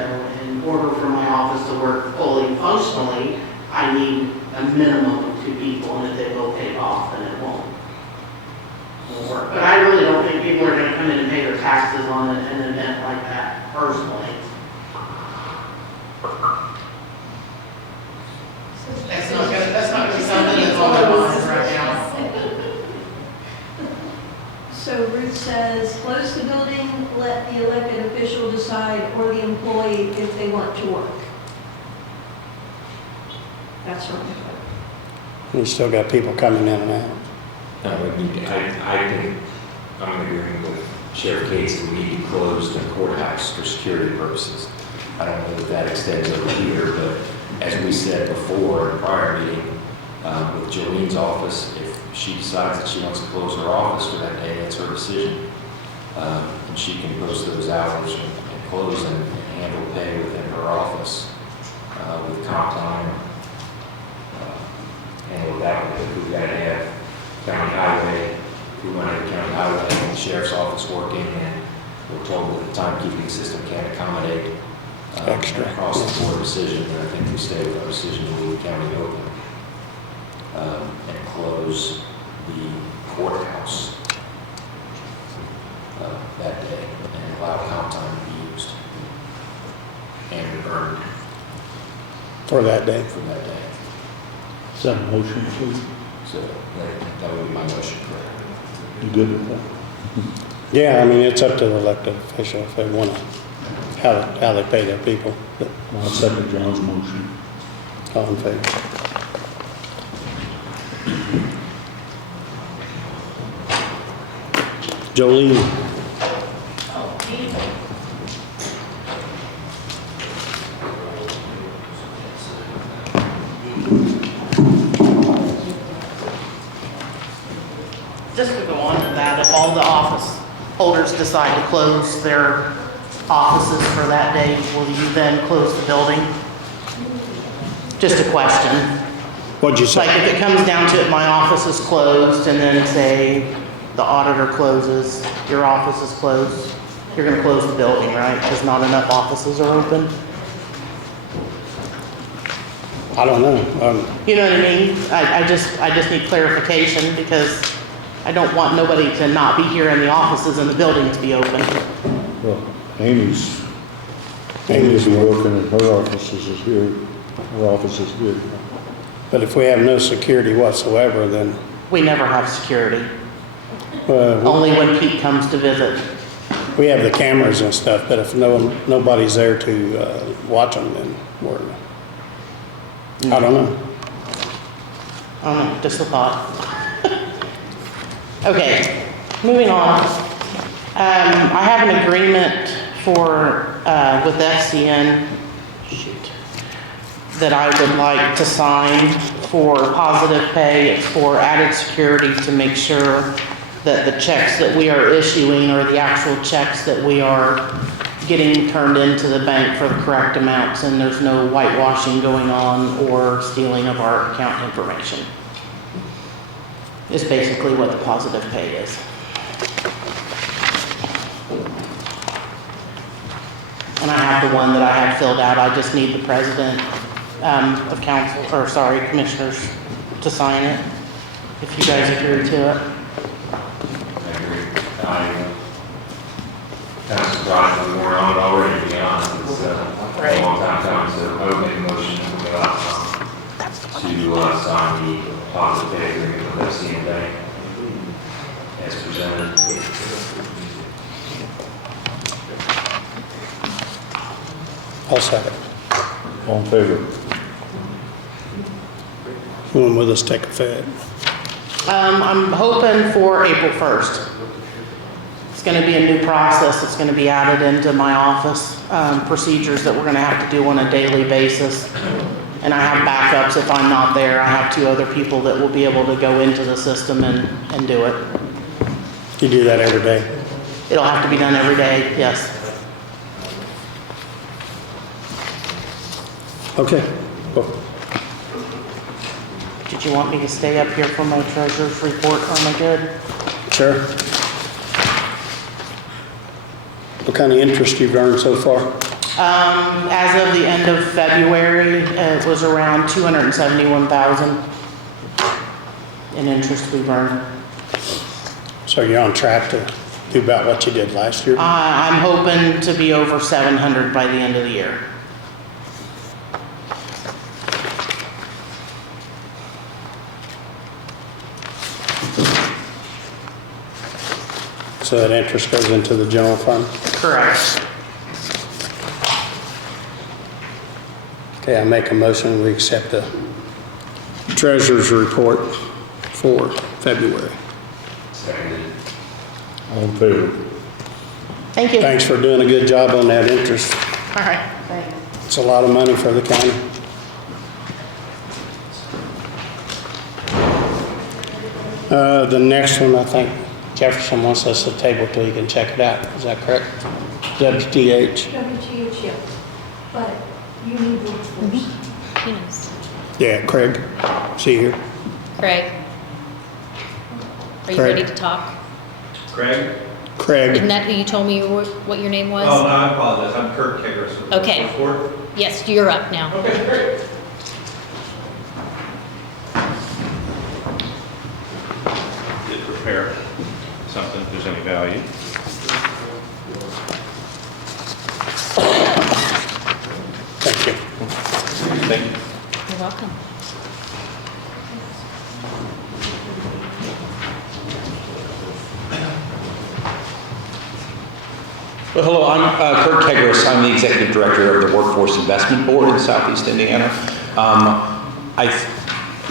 in order for my office to work fully functionally, I need a minimum of 2 people, and if they both take off, then it won't work. But I really don't think people are gonna come in and pay their taxes on an event like that, personally. That's not gonna be something that's on their minds right now. So Ruth says, close the building, let the elected official decide, or the employee if they want to work. That's her input. You still got people coming in and out. No, we need to, I think, I'm agreeing with Sheriff Cates that we need to close the courthouse for security purposes. I don't know if that extends over here, but as we said before in a prior meeting, with Jolene's office, if she decides that she wants to close her office for that day, that's her decision. And she can post those hours and close and handle pay within her office with comp time. And with that, we've got to have county highway, we want to have county highway and the sheriff's office working, and we're told that the timekeeping system can't accommodate Extra. across the board decision, and I think we stay with our decision to leave the county open and close the courthouse that day and allow comp time to be used and earned For that day. for that day. Is that a motion, please? So that would be my motion, correct? You good with that? Yeah, I mean, it's up to the elected official if they want to, how they pay their people. But Well, I'll second John's motion. all in favor? Jolene. Just to go on to that, if all the office holders decide to close their offices for that day, will you then close the building? Just a question. What'd you Like say? if it comes down to it, my office is closed and then say the auditor closes, your office is closed, you're gonna close the building, right? Because not enough offices are open. I don't know. You know what I mean? I just need clarification because I don't want nobody to not be here in the offices and the building to be open. Well, Amy's working and her office is here. Her office is here. But if we have no security whatsoever, then, We never have security, uh, only when Pete comes to visit. we have the cameras and stuff, but if nobody's there to watch them, then we're, I don't know. I don't know, just a thought. Okay, moving on. I have an agreement with FCN, that I would like to sign for positive pay. It's for added security to make sure that the checks that we are issuing are the actual checks that we are getting turned into the bank for the correct amounts, and there's no whitewashing going on or stealing of our account information. Is basically what the positive pay is. And I have the one that I had filled out. I just need the president of council, or sorry, commissioners to sign it, if you guys agree to it. I agree. I'm kind of surprised we weren't on it already, to be honest. It's a long time coming, so I would make a motion to go out to sign the positive pay agreement with FCN Bank as presented. I'll second. All in favor? When will this take effect? I'm hoping for April 1st. It's gonna be a new process. It's gonna be added into my office, procedures that we're gonna have to do on a daily basis. And I have backups if I'm not there. I have 2 other people that will be able to go into the system and do it. You do that every day? It'll have to be done every day, yes. Okay. Well, Did you want me to stay up here for my treasurer's report? Am I good? sure. What kind of interest you've earned so far? As of the end of February, it was around 271,000 in interest we've earned. So you're on track to do about what you did last year? I'm hoping to be over 700 by the end of the year. So that interest goes into the general fund? Correct. Okay, I make a motion, we accept the treasurer's report for February. Seconded. All in favor? Thank you. Thanks for doing a good job on that interest. All right, thanks. It's a lot of money for the county. The next one, I think Jefferson wants us to table till you can check it out. Is that correct? WTH. WTH, yeah. But you need the first. He knows. Yeah, Craig. See you here. Craig, are you Craig. ready to talk? Craig? Craig. Isn't that who you told me what your name was? Oh, no, I apologize. I'm Kurt Kegger. Okay. Yes, you're up now. Okay, great. Did prepare something, if there's any value. Thank you. Thank you. You're welcome. Well, hello, I'm Kurt Kegris. I'm the Executive Director of the Workforce Investment Board in Southeast Indiana.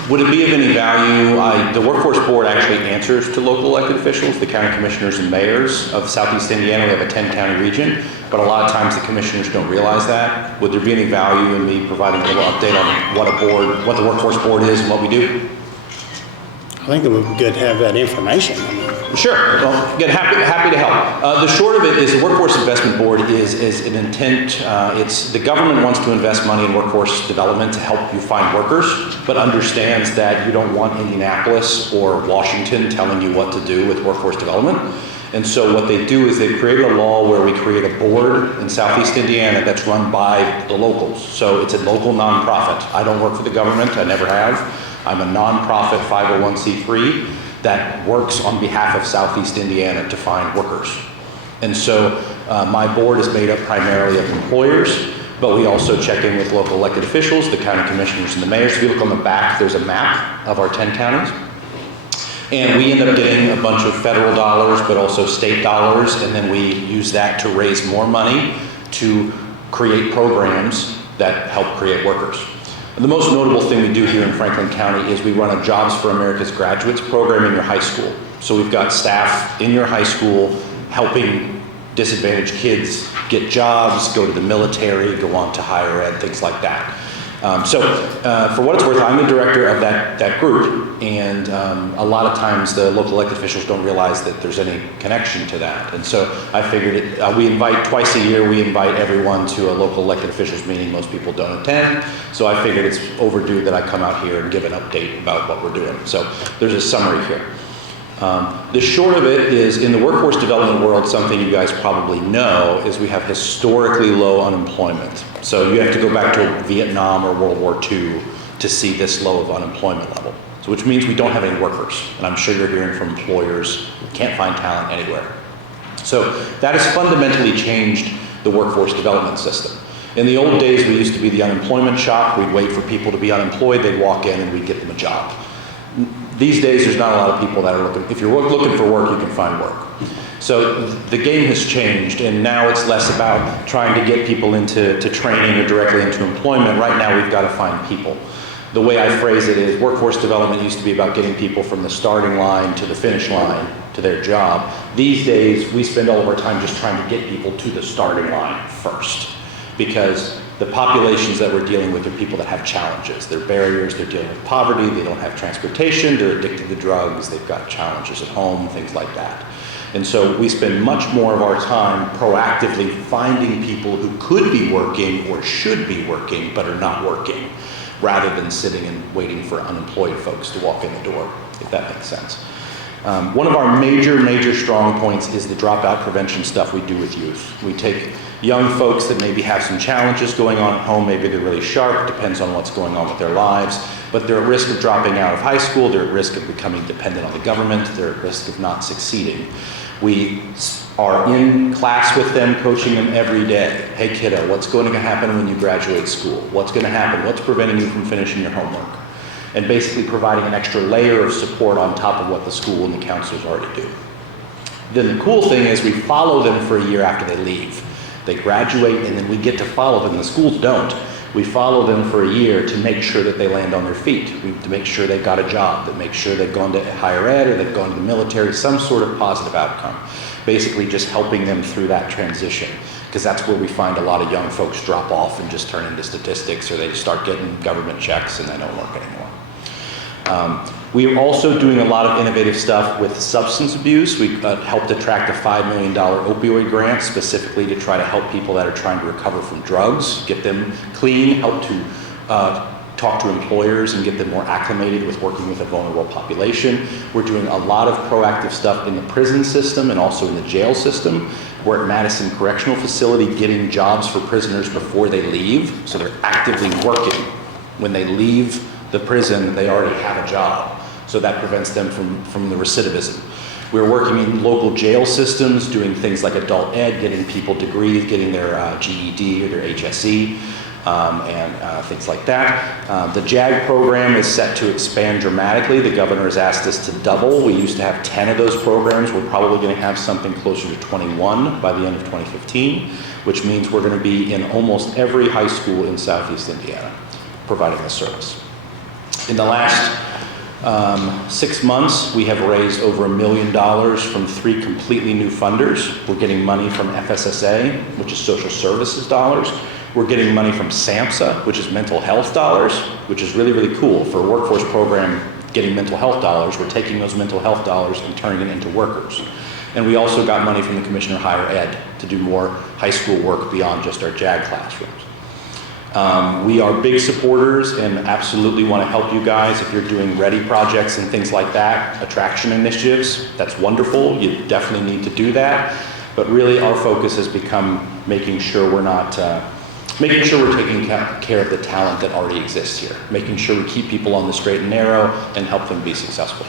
Would it be of any value, the Workforce Board actually answers to local elected officials, the county commissioners and mayors of Southeast Indiana. We have a 10-county region, but a lot of times the commissioners don't realize that. Would there be any value in me providing a little update on what the Workforce Board is and what we do? I think it would be good to have that information. I mean, Sure, well, again, happy to help. The short of it is the Workforce Investment Board is an intent, it's, the government wants to invest money in workforce development to help you find workers, but understands that you don't want Indianapolis or Washington telling you what to do with workforce development. And so what they do is they've created a law where we create a board in Southeast Indiana that's run by the locals. So it's a local nonprofit. I don't work for the government, I never have. I'm a nonprofit 501c3 that works on behalf of Southeast Indiana to find workers. And so my board is made up primarily of employers, but we also check in with local elected officials, the county commissioners and the mayors. If you look on the back, there's a map of our 10 counties. And we end up getting a bunch of federal dollars, but also state dollars, and then we use that to raise more money to create programs that help create workers. And the most notable thing we do here in Franklin County is we run a Jobs for America's Graduates program in your high school. So we've got staff in your high school helping disadvantaged kids get jobs, go to the military, go on to higher ed, things like that. For what it's worth, I'm the director of that group, and a lot of times the local elected officials don't realize that there's any connection to that. And so I figured we invite twice a year, we invite everyone to a local elected officials meeting. Most people don't attend, so I figured it's overdue that I come out here and give an update about what we're doing. So there's a summary here. The short of it is, in the workforce development world, something you guys probably know is we have historically low unemployment. So you have to go back to Vietnam or World War II to see this low of unemployment level. So which means we don't have any workers. And I'm sure you're hearing from employers who can't find talent anywhere. So that has fundamentally changed the workforce development system. In the old days, we used to be the unemployment shop. We'd wait for people to be unemployed, they'd walk in and we'd get them a job. These days, there's not a lot of people that are looking. If you're looking for work, you can find work. So the game has changed, and now it's less about trying to get people into training or directly into employment. Right now, we've got to find people. The way I phrase it is, workforce development used to be about getting people from the starting line to the finish line to their job. These days, we spend all of our time just trying to get people to the starting line first, because the populations that we're dealing with are people that have challenges. They're barriers, they're dealing with poverty, they don't have transportation, they're addicted to drugs, they've got challenges at home, things like that. And so we spend much more of our time proactively finding people who could be working or should be working but are not working, rather than sitting and waiting for unemployed folks to walk in the door, if that makes sense. One of our major strong points is the dropout prevention stuff we do with youth. We take young folks that maybe have some challenges going on at home, maybe they're really sharp, depends on what's going on with their lives, but they're at risk of dropping out of high school, they're at risk of becoming dependent on the government, they're at risk of not succeeding. We are in class with them, coaching them every day. Hey kiddo, what's going to happen when you graduate school? What's going to happen? What's preventing you from finishing your homework? And basically providing an extra layer of support on top of what the school and the counselors already do. Then the cool thing is we follow them for a year after they leave. They graduate and then we get to follow them. The schools don't. We follow them for a year to make sure that they land on their feet, to make sure they've got a job, to make sure they've gone to higher ed or they've gone to the military, some sort of positive outcome. Basically just helping them through that transition, because that's where we find a lot of young folks drop off and just turn into statistics, or they start getting government checks and they don't work anymore. We are also doing a lot of innovative stuff with substance abuse. We helped attract a $5 million opioid grant specifically to try to help people that are trying to recover from drugs, get them clean, help to talk to employers and get them more acclimated with working with a vulnerable population. We're doing a lot of proactive stuff in the prison system and also in the jail system. We're at Madison Correctional Facility getting jobs for prisoners before they leave, so they're actively working. When they leave the prison, they already have a job. So that prevents them from the recidivism. We're working in local jail systems, doing things like adult ed, getting people degrees, getting their GED or their HSE, and things like that. The JAG program is set to expand dramatically. The governor has asked us to double. We used to have 10 of those programs. We're probably going to have something closer to 21 by the end of 2015, which means we're going to be in almost every high school in Southeast Indiana providing this service. In the last 6 months, we have raised over $1 million from 3 completely new funders. We're getting money from FSSA, which is social services dollars. We're getting money from SAMHSA, which is mental health dollars, which is really, really cool for a workforce program. getting mental health dollars, we're taking those mental health dollars and turning it into workers. And we also got money from the Commissioner of Higher Ed to do more high school work beyond just our JAG classrooms. We are big supporters and absolutely want to help you guys if you're doing ready projects and things like that, attraction initiatives. That's wonderful. You definitely need to do that. But really our focus has become making sure we're not, making sure we're taking care of the talent that already exists here, making sure we keep people on the straight and narrow and help them be successful.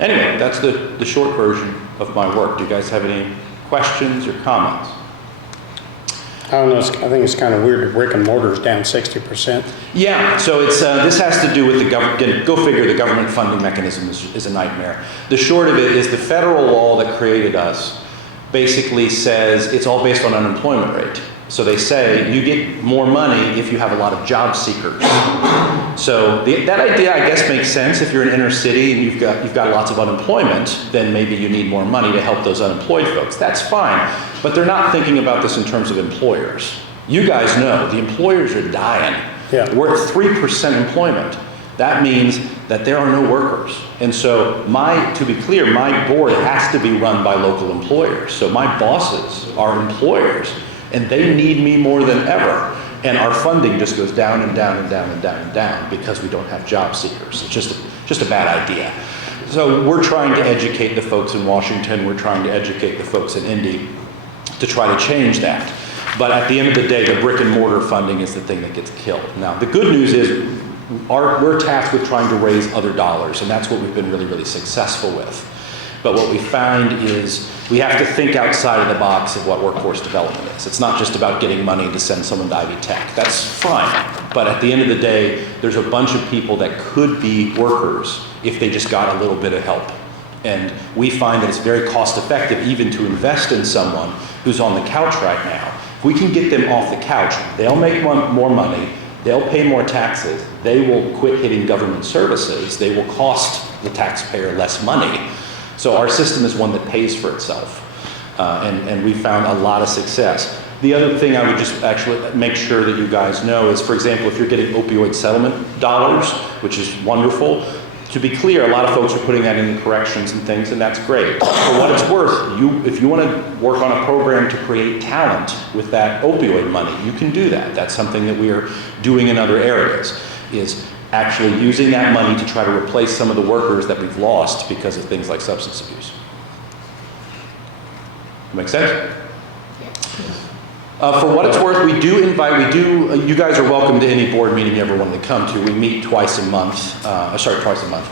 Anyway, that's the short version of my work. Do you guys have any questions or comments? I don't know, I think it's kind of weird that brick and mortar is down 60%. Yeah, so it's this has to do with the government. Again, go figure, the government funding mechanism is a nightmare. The short of it is the federal law that created us basically says it's all based on unemployment rate. So they say you get more money if you have a lot of job seekers. So that idea, I guess, makes sense. If you're in inner city and you've got lots of unemployment, then maybe you need more money to help those unemployed folks. That's fine, but they're not thinking about this in terms of employers. You guys know the employers are dying. Yeah. We're at 3% employment. That means that there are no workers. And so to be clear, my board has to be run by local employers. So my bosses are employers, and they need me more than ever. And our funding just goes down and down and down and down and down because we don't have job seekers. It's just a bad idea. So we're trying to educate the folks in Washington, we're trying to educate the folks in Indy to try to change that. But at the end of the day, the brick and mortar funding is the thing that gets killed. Now, the good news is we're tasked with trying to raise other dollars, and that's what we've been really, really successful with. But what we find is we have to think outside of the box of what workforce development is. It's not just about getting money to send someone to Ivy Tech. That's fine. But at the end of the day, there's a bunch of people that could be workers if they just got a little bit of help. And we find that it's very cost effective even to invest in someone who's on the couch right now. If we can get them off the couch, they'll make more money, they'll pay more taxes, they will quit hitting government services, they will cost the taxpayer less money. So our system is one that pays for itself, and we found a lot of success. The other thing I would just actually make sure that you guys know is, for example, if you're getting opioid settlement dollars, which is wonderful, to be clear, a lot of folks are putting that in corrections and things, and that's great. For what it's worth, if you want to work on a program to create talent with that opioid money, you can do that. That's something that we are doing in other areas, is actually using that money to try to replace some of the workers that we've lost because of things like substance abuse. Make sense? For what it's worth, you guys are welcome to any board meeting you ever wanted to come to. We meet twice a month,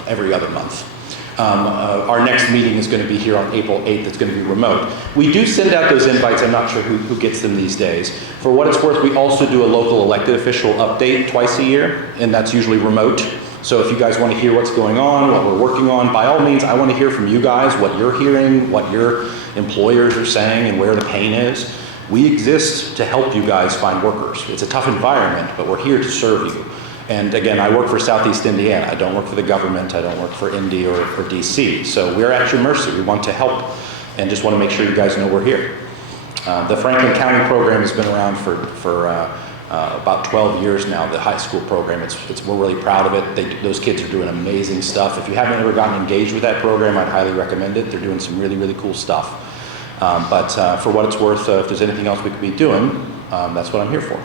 every other month. Our next meeting is going to be here on April 8th. It's going to be remote. We do send out those invites. I'm not sure who gets them these days. For what it's worth, we also do a local elected official update twice a year, and that's usually remote. So if you guys want to hear what's going on, what we're working on, by all means, I want to hear from you guys, what you're hearing, what your employers are saying, and where the pain is. We exist to help you guys find workers. It's a tough environment, but we're here to serve you. And again, I work for Southeast Indiana. I don't work for the government. I don't work for Indy or DC. So we're at your mercy. We want to help and just want to make sure you guys know we're here. The Franklin County program has been around for about 12 years now, the high school program. We're really proud of it. Those kids are doing amazing stuff. If you haven't ever gotten engaged with that program, I'd highly recommend it. They're doing some really, really cool stuff. But for what it's worth, if there's anything else we could be doing, that's what I'm here for.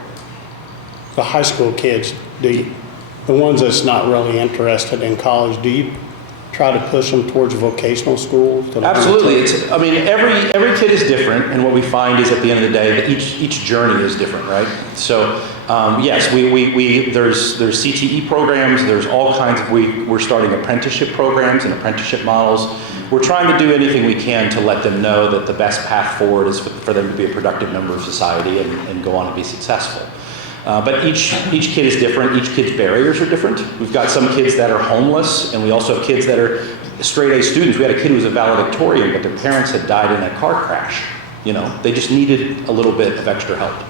The high school kids, the ones that's not really interested in college, do you try to push them towards vocational school? Absolutely. Every kid is different, and what we find is at the end of the day that each journey is different, right? So yes, there's CTE programs. There's all kinds of we're starting apprenticeship programs and apprenticeship models. We're trying to do anything we can to let them know that the best path forward is for them to be a productive member of society and go on and be successful. But each kid is different. Each kid's barriers are different. We've got some kids that are homeless, and we also have kids that are straight A students. We had a kid who was a valedictorian, but their parents had died in a car crash. They just needed a little bit of extra help.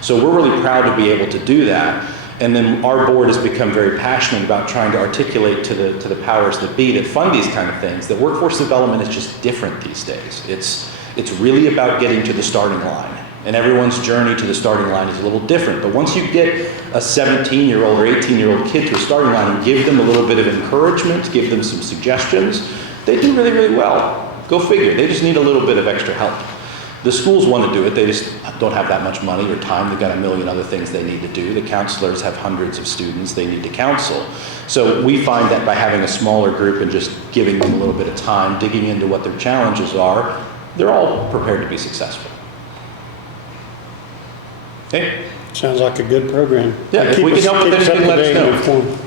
So we're really proud to be able to do that. And then our board has become very passionate about trying to articulate to the powers that be that fund these kind of things that workforce development is just different these days. It's really about getting to the starting line. And everyone's journey to the starting line is a little different. But once you get a 17-year-old or 18-year-old kid to a starting line and give them a little bit of encouragement, give them some suggestions, they do really, really well. Go figure. They just need a little bit of extra help. The schools want to do it. They just don't have that much money or time. They've got a million other things they need to do. The counselors have hundreds of students they need to counsel. So we find that by having a smaller group and just giving them a little bit of time, digging into what their challenges are, they're all prepared to be successful. Okay? Sounds like a good program. Yeah, if we can help with anything, let us know.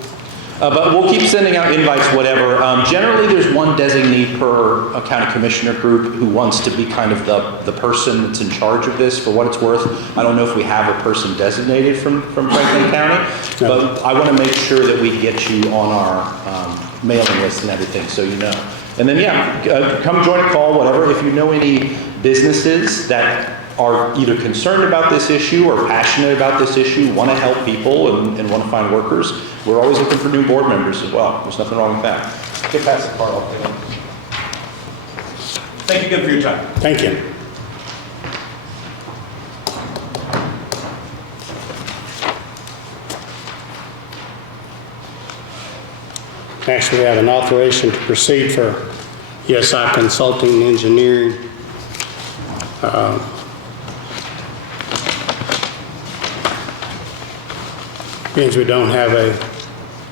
But we'll keep sending out invites, whatever. Generally, there's one designee per county commissioner group who wants to be kind of the person that's in charge of this. For what it's worth, I don't know if we have a person designated from Franklin County, but I want to make sure that we get you on our mailing list and everything, so you know. And then, yeah, come join a call, whatever. If you know any businesses that are either concerned about this issue or passionate about this issue, want to help people and want to find workers, we're always looking for new board members as well. There's nothing wrong with that. Get past the card, I'll take it. Thank you again for your time. Thank you. Next, we have an authorization to proceed for USI Consulting and Engineering. Means we don't have a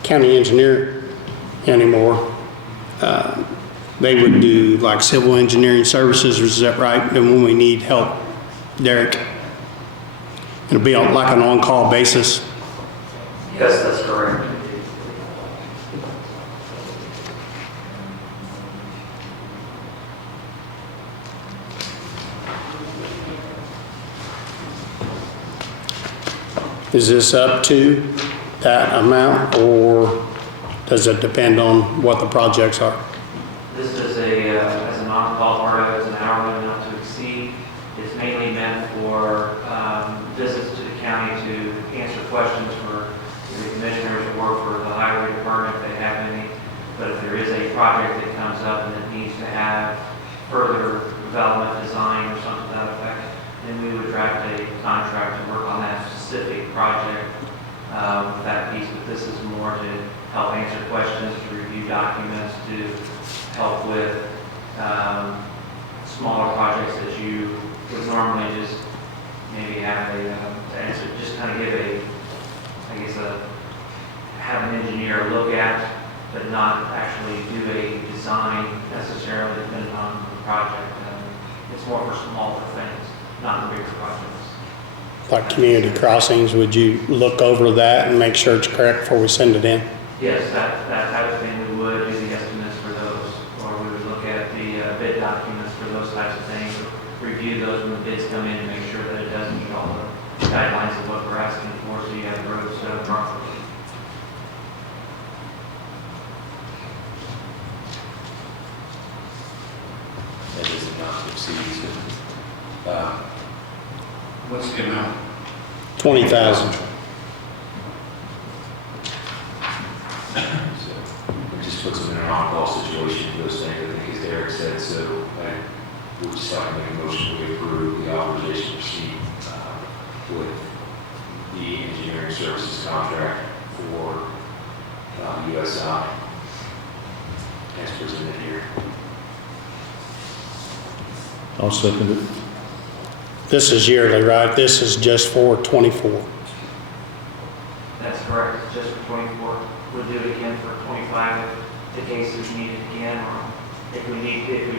county engineer anymore. They would do like civil engineering services, is that right? And when we need help, Derek, it'll be on like an on-call basis. Yes, that's correct. Is this up to that amount, or does it depend on what the projects are? This is as an on-call part of it, it's an hourly not to exceed. It's mainly meant for visits to the county to answer questions for the commissioners or for the highway department if they have any. But if there is a project that comes up and it needs to have further development, design, or something to that effect, then we would draft a contract to work on that specific project with that piece. But this is more to help answer questions, to review documents, to help with smaller projects that you would normally just maybe have to answer, just kind of give have an engineer look at, but not actually do a design necessarily depending on the project. It's more for smaller things, not the bigger projects. Like community crossings, would you look over that and make sure it's correct before we send it in? Yes, that type of thing, we would do the estimates for those, or we would look at the bid documents for those types of things, review those when the bids come in to make sure that it does meet all the guidelines of what we're asking for, so you have the roads set up properly. That is not to exceed. What's the amount? 20,000. So it just puts them in an on-call situation for those things, I think, as Derek said. So we just like to make a motion to approve the authorization to proceed with the engineering services contract for USI as presented here. I'll second it. This is yearly, right? This is just for 24. That's correct, it's just for 24. We'll do it again for 25 if the case is needed again, or if we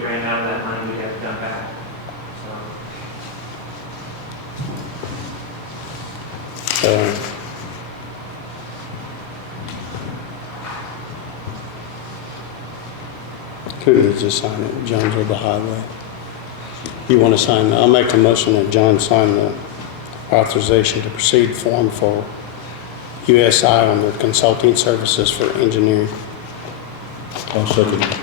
ran out of that money, we'd have to come back. Who needs to sign it? John's or the highway? You want to sign that? I'll make a motion that John sign the authorization to proceed form for USI on their consulting services for engineering. I'll second it.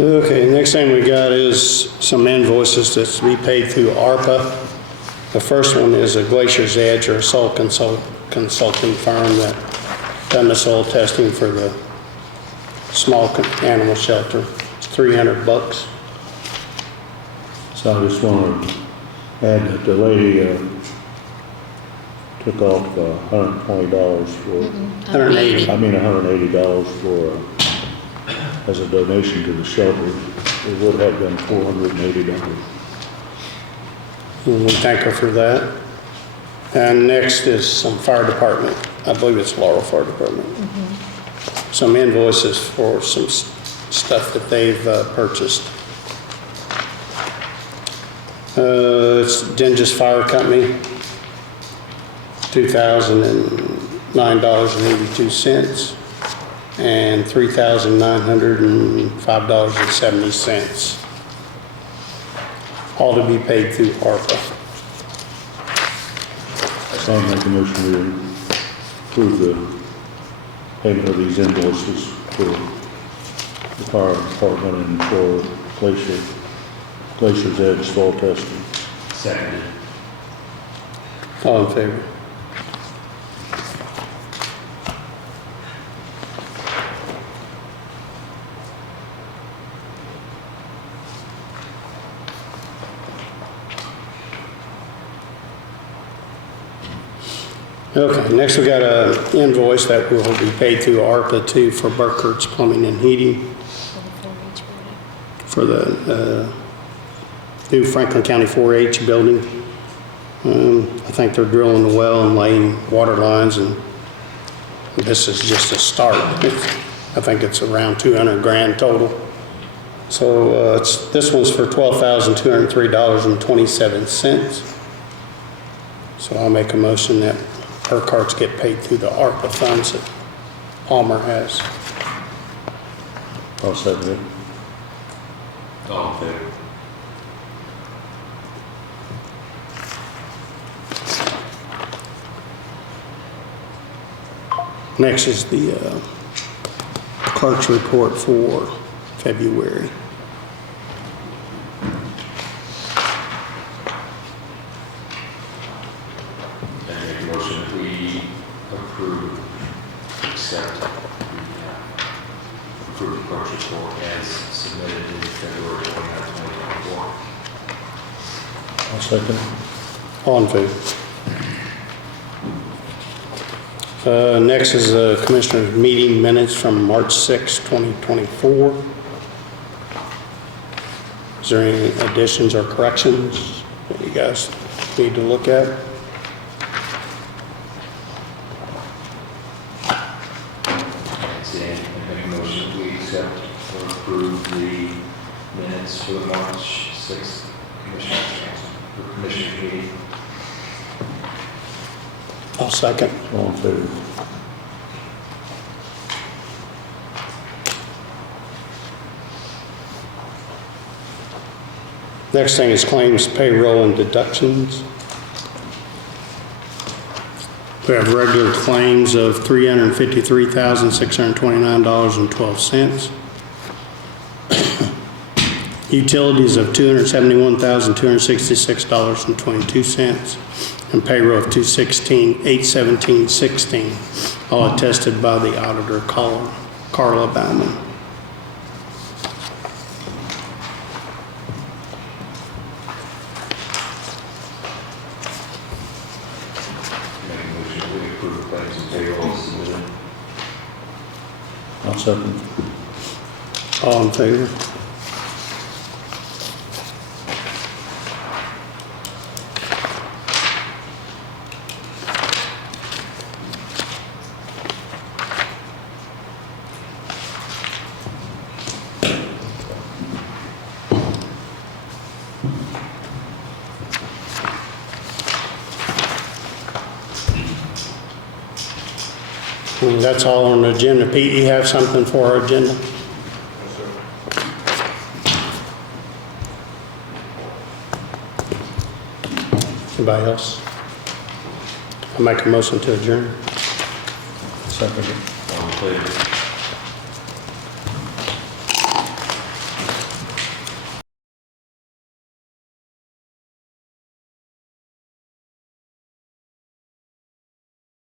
Okay, next thing we got is some invoices that's to be paid through ARPA. The first one is a Glacier's Edge, or a soil consulting firm that done the soil testing for the small animal shelter. It's $300. So I just want to add that the lady took off $120 for, $180. $180 for, as a donation to the shelter. It would have been $480. And we thank her for that. And next is some fire department. I believe it's Laurel Fire Department. Some invoices for some stuff that they've purchased. It's Dingus Fire Company, $2,009.82, and $3,905.70. All to be paid through ARPA. So I make a motion to approve the payment of these invoices for the fire department and for Glacier's Edge soil testing. Seconded. All in favor? Okay, next we got an invoice that will be paid through ARPA too for Burkhart's Plumbing and Heating for the new Franklin County 4-H building. I think they're drilling the well and laying water lines, and this is just a start. I think it's around 200 grand total. So this one's for $12,203.27. So I'll make a motion that Burkhart's get paid through the ARPA funds that Palmer has. I'll second it. All in favor? Next is the clerk's report for February. I make a motion that we approve, accept the approved purchase report as submitted in February 29, 2024. I'll second it. All in favor? Next is the Commissioner's meeting minutes from March 6, 2024. Is there any additions or corrections that you guys need to look at? That's it. I make a motion that we accept or approve the minutes for the March 6th Commissioners meeting. I'll second. All in favor? Next thing is claims, payroll, and deductions. We have regular claims of $353,629.12. Utilities of $271,266.22. And payroll of $216,817.16, all attested by the auditor, Carla Bauman. Make a motion that we approve claims and payroll as submitted. I'll second. All in favor? And that's all on the agenda. Pete, you have something for our agenda? Anybody else? I'll make a motion to adjourn. Second it. All in favor?